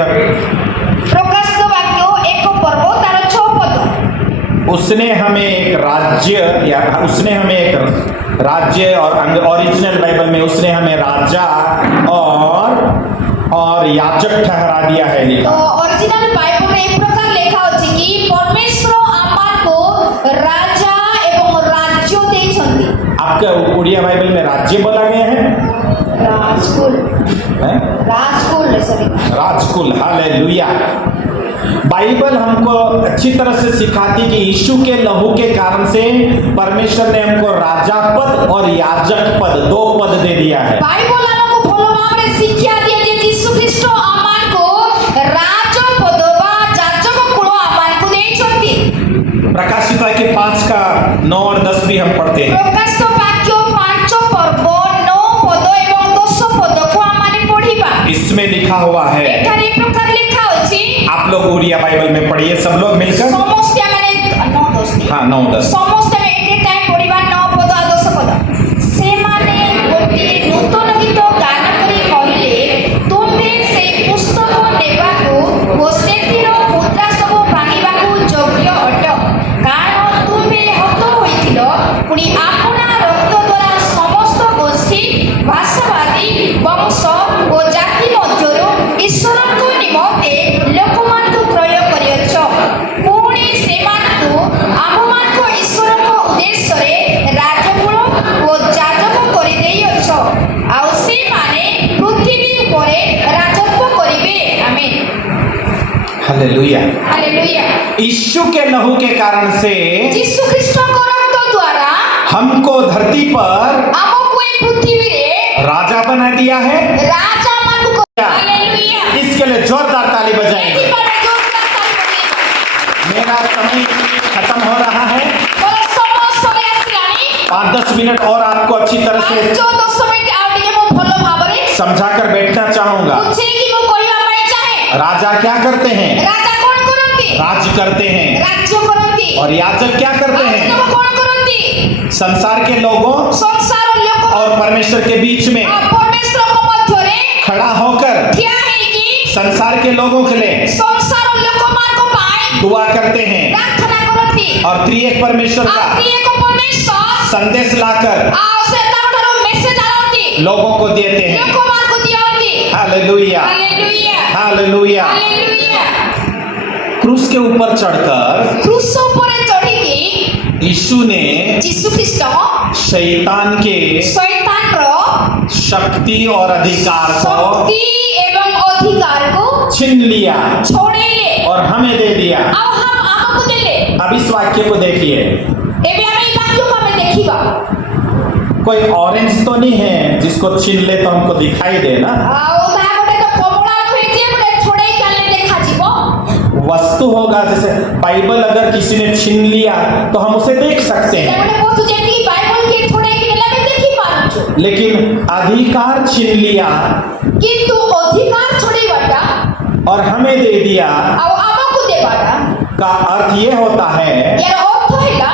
प्रकाशित वाक्य 1 पर्व तार 6 पद उसने हमें एक राज्य और ओरिजिनल बाइबल में उसने हमें राजा और याजक ठहरा दिया है तो लिखा। ओरिजिनल बाइबल में एक प्रकार लेखा अछि कि परमेश्वर आमाको राजा एवं राज्य देइछंती। आपका उड़िया बाइबल में राज्य बोला गया है, राजकुल हैं? राजकुल सॉरी राजकुल, हालेलुया। बाइबल हमको अच्छी तरह से सिखाती कि यीशु के लहू के कारण से परमेश्वर ने हमको राजा पद और याजक पद 2 पद दे दिया है। बाइबल हमको भलो भाबरे शिक्षा दिए जे यीशु ख्रीष्ट आमाको राज पद बा याजक कुल आमाको देइछंती। प्रकाशित वाक्य 5 का 9 और 10 भी हम पढ़ते हैं। प्रकाशित वाक्य 5 पर्व 9 पद एवं 10 पद को आमाने पढिबा। इसमें लिखा हुआ है, एठारे प्रकार लेखा अछि आप लोग उड़िया बाइबल में पढ़िए सब लोग मिलकर। समस्त माने 9 10 हाँ 9 10 समस्त में एटे टाइम पढिबा 9 पद आ 10 पद। से माने गोटे नूतन गीत गान करी कहिले तुमे से पुस्तक नेबाकू ओ सेतिर मुद्रा सब भांगिबाकू योग्य अट, कारण तुमे हत होइथिलो पुनी आपना रक्त द्वारा समस्त गोष्ठी भाषावादी वंश ओ जाति मध्यरु ईश्वरको निमंते लोकमानकु क्रय करियछ, पुणी सेमानकु आममानकु ईश्वरको उद्देश्यरे राजकुल ओ जाजक करि देइछ, आउ से माने पृथ्वी उपरे राजत्व करिवे। आमेन, हालेलुया। हालेलुया। यीशु के लहू के कारण से यीशु ख्रीष्ट को रक्त द्वारा हमको धरती पर हमको ए पृथ्वी रे राजा बना दिया है। राजा मानकु हालेलुया। इसके लिए जोरदार ताली बजाएंगे। एति पर जोरदार ताली बजाइबा। मेरा समय खत्म हो रहा है, बोले समय आसिलानी 5-10 मिनट और आपको अच्छी तरह से 5-10 मिनिट आउ टिके मो भलो भाबरे समझाकर बैठना चाहूंगा। बुझे कि मो कहिबा पाए चाहे राजा क्या करते हैं? राजा कोन करंती? राज करते हैं। राज्य करंती। और याजक क्या करते हैं? राजा कोन करंती? संसार के लोगों संसार लोक और परमेश्वर के बीच में परमेश्वर को मध्यरे खड़ा होकर ठिया है कि संसार के लोगों के लिए संसार लोक मार्ग पाए दुआ करते हैं प्रार्थना करंती और त्रिएक परमेश्वर का त्रिएक परमेश्वर संदेश लाकर से तारो मेसेज आती लोगों को देते हैं। लोक मार्ग दियाती। Hallelujah, hallelujah, hallelujah. हालेलुया। क्रूस के ऊपर चढ़कर क्रूस पर चढ़ी यीशु ने यीशु ख्रीष्ट शैतान के शैतान रो शक्ति और अधिकार को शक्ति एवं अधिकार को छीन लिया छोड़े ले और हमें दे दिया। अब हम आपको दे ले। अब इस वाक्य को देखिए, एबे हमें ई वाक्य को हमें देखिबा। कोई ऑरेंज तो नहीं है जिसको छीन ले तो हमको दिखाई दे ना। आओ ता गोटे तो कमला नुहे जे गोटे छोड़े काले देखा जीवो वस्तु होगा, जैसे बाइबल अगर किसी ने छीन लिया तो हम उसे देख सकते हैं, गोटे वस्तु जेती बाइबल के छोड़े के नेला में देखि पारछु, लेकिन अधिकार छीन लिया किंतु अधिकार छोड़ी बटा और हमें दे दिया अब हमको दे बाटा का अर्थ ये होता है यार अर्थ हैला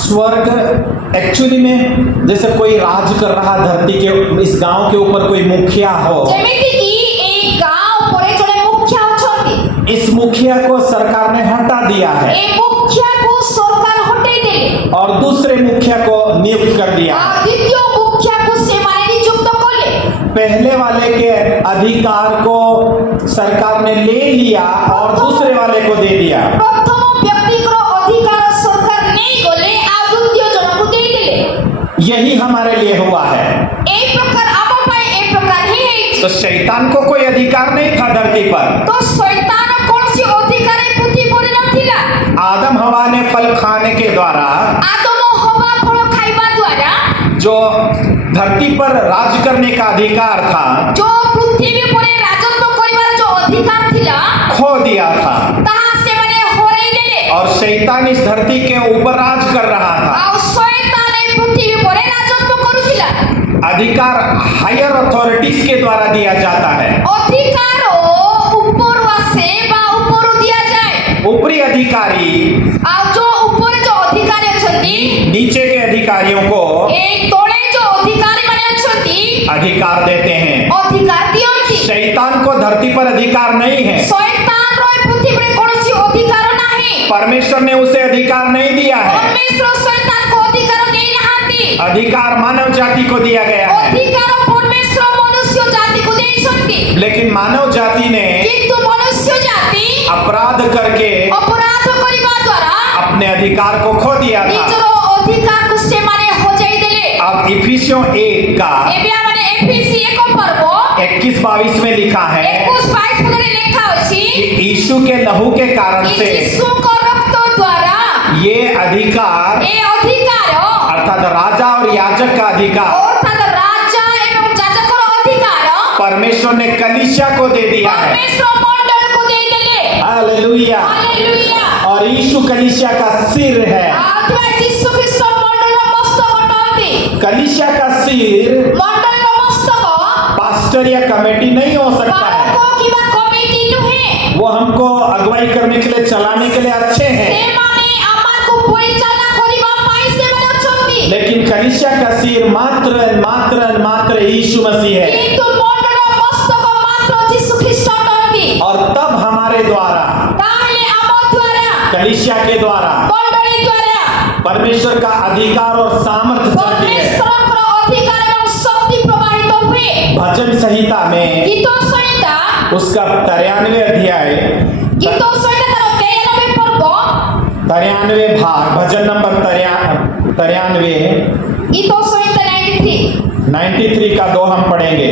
स्वर्ग एक्चुअली में जैसे कोई राज कर रहा धरती के इस गांव के ऊपर कोई मुखिया हो, जेमिति की एक गांव परे जड़े मुखिया अछंती, इस मुखिया को सरकार ने हटा दिया है ए मुखिया को सरकार हटाई देले और दूसरे मुखिया को नियुक्त कर दिया। वाले के अधिकार को सरकार ने ले लिया और दूसरे वाले को दे दिया। प्रथम व्यक्तिको अधिकार सरकार नहीं गले आ द्वितीय जनकु ଦେଇଦେଲେ। यही हमारे लिए हुआ है। এই প্রকার ଆମ ପାଇଁ এই ପ୍ରକାର ହିଁ ହେଇଛି। तो शैतान को कोई अधिकार नहीं था धरती पर। तो शैतान कौनसी अधिकार पृथ्वी पर नथिला। आदम हवा ने फल खाने के द्वारा आदम हवा फल खाइबा द्वारा जो धरती पर राज करने का अधिकार था जो पृथ्वी पर राजत्व करिबार जो अधिकार थिला खो दिया था, ताहा से माने हराई देले। और शैतान इस धरती के ऊपर राज कर रहा था। आ शैतान ए पृथ्वी पर राजत्व करुथिला। अधिकार हायर अथॉरिटीज के द्वारा दिया जाता है। अधिकार ऊपर से बा ऊपर दिया जाए। ऊपरी अधिकारी आ जो ऊपर जो अधिकारी अछंती नीचे के अधिकारियों को ए तोळे जो अधिकारी माने अछंती अधिकार देते हैं। अधिकार दियंती। शैतान को धरती पर अधिकार नहीं है। शैतान रो पृथ्वी पर कौनसी अधिकार नाही। परमेश्वर ने उसे अधिकार नहीं दिया है। परमेश्वर शैतान को अधिकार देई नहांती। अधिकार मानव जाति को दिया गया है। अधिकार परमेश्वर मनुष्य जाति को देइसंती। लेकिन मानव जाति ने किंतु मनुष्य जाति अपराध करके अपराध करिबा द्वारा अपने अधिकार को खो दिया था। निजरो अधिकार को से माने हो जाई देले। अब इफिसियों 1 का एबिया माने एफिसी 1 पर्व 21-22 में लिखा है 21-22 पदरे लेखा अछि कि यीशु के लहू के कारण से यीशु को रक्त द्वारा ये अधिकार ए अधिकार अर्थात राजा और याजक का अधिकार अर्थात राजा एवं याजकर अधिकार परमेश्वर ने कलीसिया को दे दिया है। परमेश्वर मंडल को दे देले। हालेलुया। हालेलुया। और यीशु कलीसिया का सिर है। अथवा यीशु ख्रीष्ट मंडल मस्तक अटंती। कलीसिया का सिर मंडल मस्तक पास्टर या कमेटी नहीं हो सकता है। को किबा कमिटी नुहे। वो हमको अगुवाई करने के लिए चलाने के लिए अच्छे हैं, से माने आमार को परिचालना करिबा पाई से माने अछंती। लेकिन कलीसिया का सिर मात्र यीशु मसीह है। किंतु मंडल मस्तक मात्र यीशु ख्रीष्ट अटंती। और तब हमारे द्वारा ताहले आम द्वारा कलीसिया के द्वारा मंडली द्वारा परमेश्वर का अधिकार और सामर्थ्य चलती है। परमेश्वर का अधिकार एवं शक्ति प्रवाहित हुए। भजन संहिता में गीतो संहिता उसका 93 अध्याय गीतो संहिता 93 पर्व 93 भाग भजन नंबर 93 गीतो संहिता 93 का 2 हम पढ़ेंगे।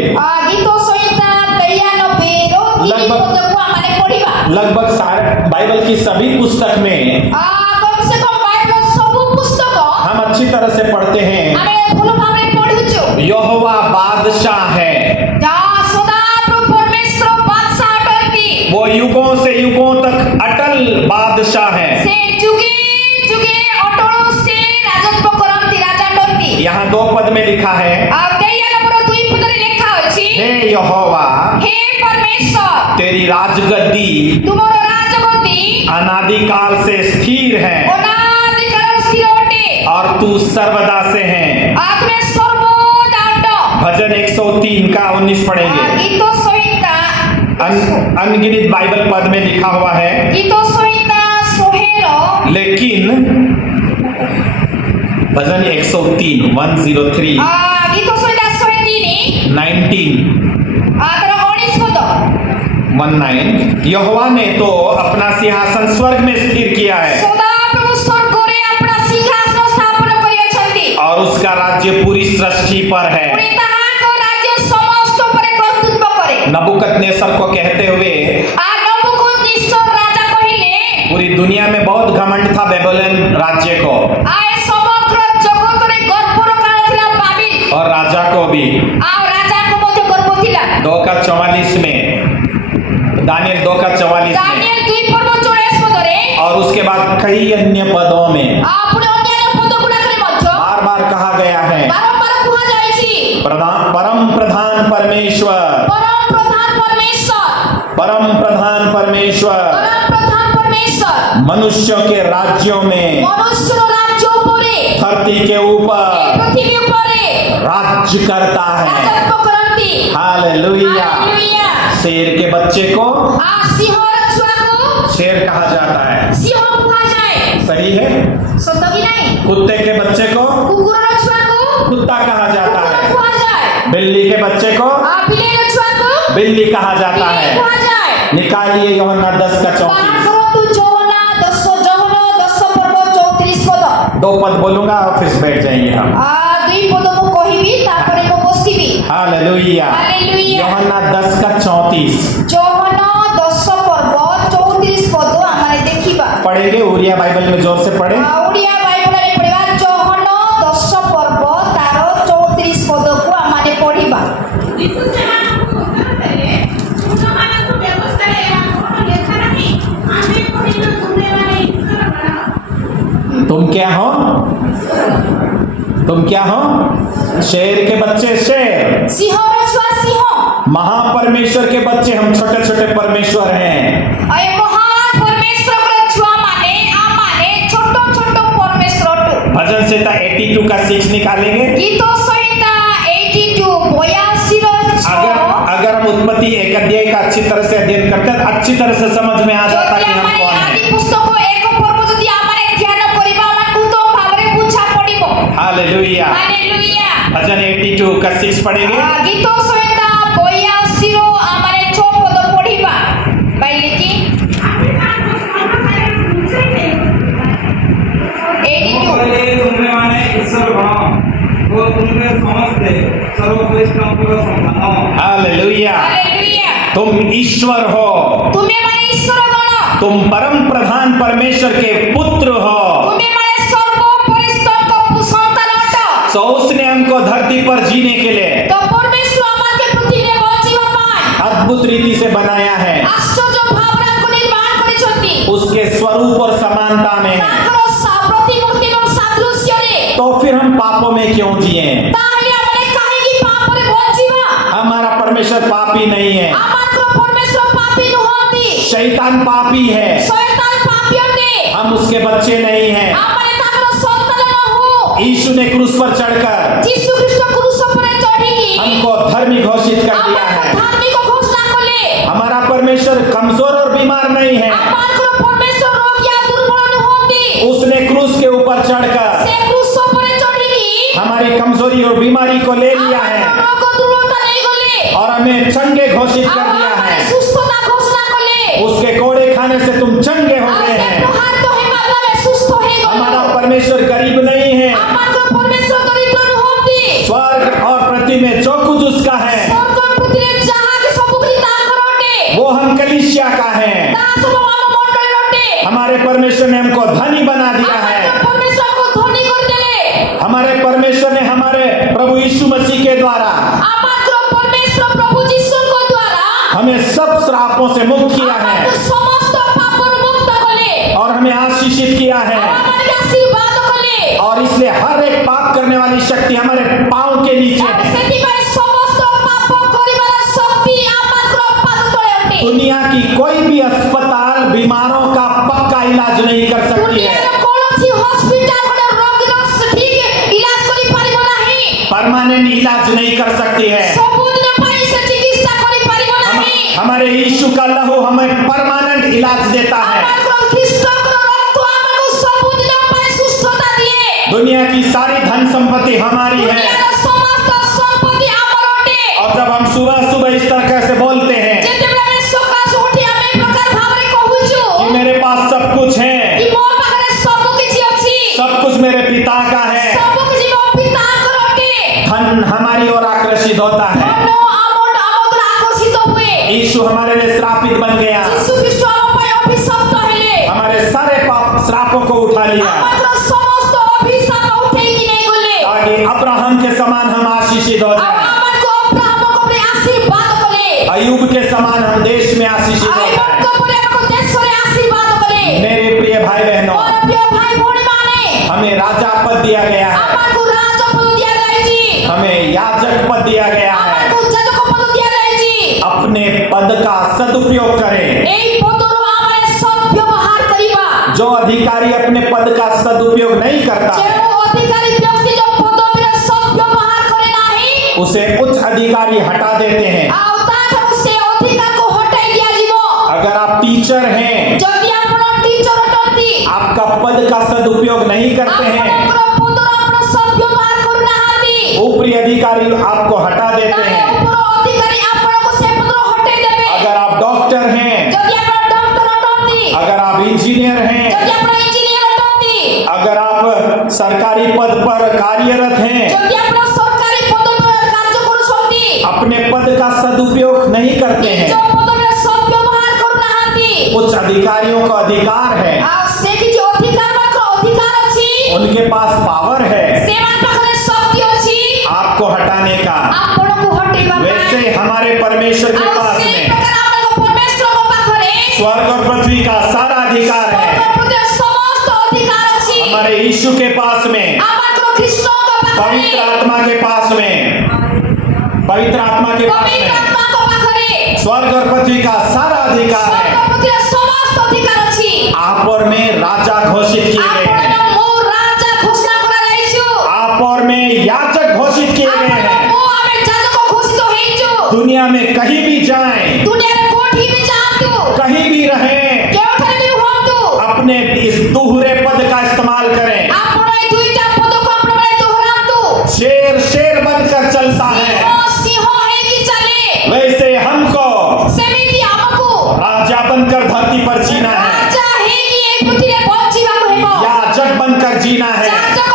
गीतो संहिता 93 रो 3 पद को हमने पढ़िबा। लगभग सारे बाइबल की सभी पुस्तक में कम से कम बाइबल सब पुस्तक हम अच्छी तरह से पढ़ते हैं। हमें भूल भावरे पढ़ुछु। यहोवा बादशाह है, जा सदा प्रभु परमेश्वर बादशाह अटंती। वो युगों से युगों तक अटल बादशाह है। से जुगे जुगे अटल से राजत्व करंती राजा अटंती। यहाँ 2 पद में लिखा है, तेया नंबर 2 पदरे लेखा अछि हे यहोवा हे परमेश्वर तेरी राजगद्दी तुमरो राजगद्दी अनादिकाल से स्थिर है अनादिकाल स्थिर अटे और तू सर्वदा से है। आत्मे सर्वदा अट। भजन 103 का 19 पढ़ेंगे। गीतो संहिता अनगिनत बाइबल पद में लिखा हुआ है, गीतो संहिता 16 लेकिन भजन 103 103 गीतो संहिता 19 यहोवा ने तो अपना सिंहासन स्वर्ग में स्थिर किया है सदा प्रभु स्वर्ग रे अपना सिंहासन स्थापन करियछंती और उसका राज्य पूरी सृष्टि पर है। पुरी ताहाको राज्य समस्त परे कर्तृत्व करे। नबूकदनेस्सर को कहते हुए नबूकदनेस्सर राजा कहिले पूरी दुनिया में बहुत घमंड था बेबीलोन राज्य को आए समग्र जगत रे गर्व रखाथिला बाबिल और राजा को भी। राजा को मध्य गर्व थिला। 2:44 में दानियल 2:44 दानियल 2:44 पदरे और उसके बाद कई अन्य पदों में पुणे अन्य पद गुडा करे मध्य बार-बार कहा गया है बारंबार कुहा जायछि परम प्रधान परमेश्वर परम प्रधान परमेश्वर परम प्रधान परमेश्वर परम प्रधान परमेश्वर मनुष्यों के राज्यों में मनुष्य राज्य ऊपरे धरती के ऊपर पृथ्वी ऊपरे राज्य करता है। राजत्व करंती। हालेलुया। हालेलुया। शेर के बच्चे को सिंह रछुआ को शेर कहा जाता है, सिंह कहा जाए। सही है। सत्य की नहीं। कुत्ते के बच्चे को कुकुर रछुआ को कुत्ता कहा जाता है, कहा जाए। बिल्ली के बच्चे को बिल्ली बिल्ली कहा जाता ବିଲେଇ है। କୁହାଯାଏ। निकालिए यूहन्ना 10:34। ବାହାର କରନ୍ତୁ ଯୌନା 10 ପର୍ବ 34 ପଦ। दो पद बोलूंगा और फिर बैठ जाएंगे हम। ଦୁଇ ପଦ ମୁଁ କହିବି ତାପରେ ମୁଁ ବସିବି। हालेलुया। हालेलुया। यूहन्ना 10:34 ଯୌନ 10 ପର୍ବ 34 ପଦ ଆମେ ଦେଖିବା। पढ़ेंगे। उरिया बाइबल में जोर से पढ़े। ଓଡ଼ିଆ ବାଇବଲରେ ପଢ଼ିବା ଯୌନ 10 ପର୍ବ ତାର 34 ପଦକୁ ଆମେ ପଢ଼ିବା। ଯୀଶୁ ସେମାନଙ୍କୁ ଉତ୍ତର ଦେଲେ, ତୁମମାନଙ୍କ ବ୍ୟବସ୍ଥାରେ ଏହା କଣ ଲେଖା ନାହିଁ? ଆମେ କହିଲୁ, ତୁମେମାନେ ଈଶ୍ୱରଗଣ। तुम क्या हो? तुम क्या हो? शेर के बच्चे शेर, ସିଂହର ଛୁଆ ସିଂହ। महापरमेश्वर के बच्चे हम छोटे छोटे परमेश्वर हैं। ଏ ମହାନ ପରମେଶ୍ୱରଙ୍କର ଛୁଆମାନେ ଆମମାନେ ଛୋଟ ଛୋଟ ପରମେଶ୍ୱର ଅଟୁ। भजन संहिता 82 का 6 निकालेंगे। ଗୀତ ସଂହିତା 82 82 ର अगर 6। अगर हम उत्पत्ति 1 अध्याय का अच्छी तरह से अध्ययन करते हैं, अच्छी तरह से समझ में आ जाता ଯଦି कि हम ଆମମାନେ कौन ଆଦି हैं। ପୁସ୍ତକ ଏକ ପର୍ବ ଯଦି ଆମମାନେ ଧ୍ୟାନ କରିବା ଆମକୁ ତ ଭାବରେ ବୁଝା ପଡ଼ିବ। हालेलुया। ହାଲେଲୁୟା। भजन 82 का 6 पढ़ेंगे। ଗୀତ ସଂହିତା 82 ର ଆମମାନେ 6 ପଦ ପଢ଼ିବା। ପାଇଲେ କି? ଆମେ ତାଙ୍କ ସମକାଳରେ ବୁଝାଇଲେ, 82 କହିଲେ ତୁମେମାନେ ଈଶ୍ୱର ଗଣ ଓ ତୁମେ ସମସ୍ତେ ସର୍ବଶ୍ରେଷ୍ଠଙ୍କର ସନ୍ତାନ। हालेलुया। ହାଲେଲୁୟା। तुम ईश्वर हो, ତୁମେମାନେ ଈଶ୍ୱର ଗଣ। तुम परम प्रधान परमेश्वर के पुत्र हो। ତୁମେମାନେ ସର୍ବୋପରିସ୍ଥଙ୍କ ସନ୍ତାନ ଅଟ। तो उसने हमको धरती पर जीने के लिए ତ ପରମେଶ୍ୱର ଆମକେ ପୃଥିବୀରେ ବଞ୍ଚିବା ପାଇଁ अद्भुत रीति से बनाया है। ଆଶ୍ଚର୍ଯ୍ୟ ଭାବରେ ଆମକୁ ନିର୍ମାଣ କରିଛନ୍ତି। उसके स्वरूप और समानता में है। ତାଙ୍କର ପ୍ରତିମୂର୍ତ୍ତି ଏବଂ ସାଦୃଶ୍ୟରେ। तो फिर हम पापों में क्यों जिए? ତାହେଲେ ଆମମାନେ କାହିଁକି ପାପରେ ବଞ୍ଚିବା? हमारा परमेश्वर पापी नहीं है, ଆମମାନଙ୍କର ପରମେଶ୍ୱର ପାପୀ ନୁହନ୍ତି। शैतान पापी है। ଶୟତାନ ପାପୀ ଅଟେ। हम उसके बच्चे नहीं हैं। ଆମମାନେ ତାଙ୍କର ସନ୍ତାନ ନୋହୁ। यीशु ने क्रूस पर चढ़कर ଯୀଶୁ ଖ୍ରୀଷ୍ଟ କ୍ରୁଶ ଉପରେ ଚଢ଼ିକି हमको धर्मी घोषित कर दिया ଆମମାନଙ୍କୁ है। ଧାର୍ମିକ ଘୋଷଣା କଲେ। हमारा परमेश्वर कमजोर और बीमार नहीं है। ଆମମାନଙ୍କର ପରମେଶ୍ୱର ରୋଗିଆ ଦୁର୍ବଳ ନୁହନ୍ତି। उसने क्रूस के ऊपर चढ़कर ସେ କ୍ରୁଶ ଉପରେ ଚଢ଼ିକି हमारी कमजोरी और बीमारी को ले लिया है ଆମମାନଙ୍କ ରୋଗ ଦୁର୍ବଳତା ନେଇଗଲେ। और हमें चंगे घोषित ଆଉ कर दिया ଆମମାନେ है। ସୁସ୍ଥତା ଘୋଷଣା କଲେ। उसके कोड़े खाने से तुम चंगे हो ଆଉ गए ସେ हैं। ପ୍ରହାରିତ ହେବା ଦ୍ୱାରା ଆମେ ସୁସ୍ଥ ହେଇଗଲୁ। हमारा परमेश्वर गरीब नहीं है। ଆମମାନଙ୍କର ପରମେଶ୍ୱର ଦରିଦ୍ର ନୁହନ୍ତି। स्वर्ग और पृथ्वी में जो कुछ उसका है ସ୍ୱର୍ଗ ପୃଥିବୀରେ ଯାହା କି ସବୁ କିଛି ତାଙ୍କର ଅଟେ। वो हम कलीसिया का है। ତାହା ସବୁ ଆମ ମଣ୍ଡଳୀର ଅଟେ। हमारे परमेश्वर ने हमको धनी बना दिया है। ଆମମାନଙ୍କର ପରମେଶ୍ୱର ଆମକୁ ଧନୀ କରିଦେଲେ। हमारे परमेश्वर ने हमारे प्रभु यीशु मसीह के द्वारा ଆମମାନଙ୍କର ପରମେଶ୍ୱର ପ୍ରଭୁ ଯୀଶୁଙ୍କ ଦ୍ୱାରା हमें सब श्रापों से मुक्त किया है ଆମମାନଙ୍କୁ ସମସ୍ତ ପାପରୁ ମୁକ୍ତ କଲେ। और हमें आशीषित किया है। ଆଉ ଆମମାନଙ୍କୁ ଆଶୀର୍ବାଦ କଲେ। और इसलिए हर एक पाप करने वाली शक्ति हमारे पांव के नीचे ଆଉ है। ସେଥିପାଇଁ ସମସ୍ତ ପାପ କରିବାର ଶକ୍ତି ଆମମାନଙ୍କର ପାଦ ତଳେ ଅଟେ। दुनिया की कोई भी अस्पताल बीमारों का पक्का इलाज नहीं कर सकती है। ଦୁନିଆର କୌଣସି ହସ୍ପିଟାଲ ଗୋଟେ ରୋଗୀର ଠିକ ଇଲାଜ କରିପାରିବ ନାହିଁ। परमानेंट इलाज नहीं कर सकती है। ସବୁଦିନ ପାଇଁ ସେ ଚିକିତ୍ସା କରିପାରିବ ନାହିଁ। हमारे यीशु का लहू हमें परमानेंट इलाज देता है। ଆମମାନଙ୍କର ଖ୍ରୀଷ୍ଟଙ୍କର ରକ୍ତ ଆମକୁ ସବୁଦିନ ପାଇଁ ସୁସ୍ଥତା ଦିଏ। दुनिया की सारी धन संपत्ति हमारी है। ଦୁନିଆର ସମସ୍ତ ସମ୍ପତ୍ତି ଆମର ଅଟେ। और जब हम सुबह सुबह इस तरह से बोलते हैं ଯେତେବେଳେ ଆମେ ସକାଳୁ ଉଠି ଆମେ ଏ ପ୍ରକାର ଭାବରେ କହୁଛୁ कि मेरे पास सब कुछ है, କି ମୋ ପାଖରେ ସବୁ କିଛି ଅଛି, सब कुछ मेरे पिता का है, ସବୁ କିଛି ମୋ ପିତାଙ୍କର ଅଟେ। धन हमारी ओर आकर्षित होता है। ଧନ ଆମ ଦ୍ୱାରା ଆକର୍ଷିତ ହୁଏ। यीशु हमारे लिए श्रापित बन गया। ଯୀଶୁ ଖ୍ରୀଷ୍ଟ ଆମ ପାଇଁ ଅଭିଶପ୍ତ ହେଲେ। हमारे सारे पाप श्रापों को उठा लिया ଆମମାନଙ୍କର ସମସ୍ତ ଅଭିଶାପ ଉଠେଇକି ନେଇଗଲେ। ताकि अब्राहम के समान हम आशीषित हो ଆଉ जाए। ଆମମାନଙ୍କୁ ଅବ୍ରାହ୍ମଙ୍କ ପରି ଆଶୀର୍ବାଦ କଲେ। अयूब के समान हम देश में आशीषित हो ଆୟୁବଙ୍କ जाए। ପରି ଆମକୁ ଦେଶରେ ଆଶୀର୍ବାଦ କଲେ। मेरे प्रिय भाई बहनों, ମୋର ପ୍ରିୟ ଭାଇ ଭଉଣୀମାନେ, हमें राजा पद दिया गया है, ଆମମାନଙ୍କୁ ରାଜପଦ ଦିଆଯାଇଛି। हमें याजक पद दिया गया है। ଆମମାନଙ୍କୁ ଯାଜକ ପଦ ଦିଆଯାଇଛି। अपने पद का सदुपयोग करें। ଏହି ପଦରୁ ଆମେ ସଦ୍ବ୍ୟବହାର କରିବା। जो अधिकारी अपने पद का सदुपयोग नहीं करता ଯେଉଁ ଅଧିକାରୀ ବ୍ୟକ୍ତି ଯେଉଁ ପଦବୀର ସଦ୍ବ୍ୟବହାର କରେ ନାହିଁ, उसे उच्च अधिकारी हटा देते हैं। ଆଉ ତାଠାରୁ ସେ ଅଧିକାରକୁ ହଟାଇ ଦିଆଯିବ। अगर आप टीचर हैं, ଯଦି ଆପଣ ଟିଚର ଅଟନ୍ତି, आपका पद का सदुपयोग नहीं करते हैं, ଆପଣଙ୍କର ପଦର ଆପଣ ସଦ୍ବ୍ୟବହାର କରୁନାହାନ୍ତି, ऊपरी अधिकारी आपको हटा देते ତାହେଲେ हैं। ଉପର ଅଧିକାରୀ ଆପଣଙ୍କୁ ସେ ପଦରୁ कार्यरत हैं, ଯଦି ଆପଣ ସରକାରୀ ପଦବୀରେ କାର୍ଯ୍ୟ କରୁଛନ୍ତି अपने पद का सदुपयोग नहीं करते ନିଜ हैं। ପଦବୀର ସଦ୍ବ୍ୟବହାର କରୁନାହାନ୍ତି उच्च अधिकारियों का अधिकार है, ଆଉ ସେ କିଛି ଅଧିକାର ମାନଙ୍କର ଅଧିକାର ଅଛି उनके पास पावर है ସେମାନଙ୍କ ପାଖରେ ଶକ୍ତି ଅଛି आपको हटाने का। ଆପଣଙ୍କୁ ହଟେଇବା ପାଇଁ वैसे हमारे परमेश्वर के ଆଉ पास ସେଇ में ପ୍ରକାର ଆପଣଙ୍କ ପରମେଶ୍ୱରଙ୍କ ପାଖରେ स्वर्ग और पृथ्वी का सारा अधिकार है। ସ୍ୱର୍ଗ ପୃଥିବୀର ସମସ୍ତ ଅଧିକାର ଅଛି हमारे यीशु के पास में, ଆମର କୃଷ୍ଣଙ୍କ ପାଖରେ पवित्र आत्मा के पास में, पवित्र आत्मा के पास ପବିତ୍ର में ଆତ୍ମାଙ୍କ ପାଖରେ स्वर्ग और पृथ्वी का सारा अधिकार ସ୍ୱର୍ଗ है। ପୃଥିବୀର ସମସ୍ତ ଅଧିକାର ଅଛି आप और मैं राजा घोषित किए गए ଆପଣ हैं, ମୁଁ ରାଜା ଘୋଷଣା କରାଯାଇଛୁ आप और मैं याजक घोषित किए गए ଆପଣ हैं। ମୁଁ ଆମେ ଯାଜକ ଘୋଷିତ ହେଇଛୁ दुनिया में कहीं भी जाएं, ଦୁନିଆରେ କୋଉଠି ବି ଯାଆନ୍ତୁ कहीं भी रहें, କେଉଁଠାରେ ବି ରୁହନ୍ତୁ अपने इस दोहरे पद का इस्तेमाल करें। ଆପଣ ଏଇ ଦୁଇଟା ପଦକୁ ଆପଣ ମାନେ ଦୋହରାନ୍ତୁ शेर शेर बनकर चलता है, ସିଂହ ହେଇକି ଚାଲେ वैसे हमको ସେମିତି ଆମକୁ राजा बनकर धरती पर जीना है, ରାଜା ହେଇକି ଏଇ ପୃଥିବୀରେ ବଞ୍ଚିବାକୁ ହେବ याजक बनकर जीना है। ଯାଜକ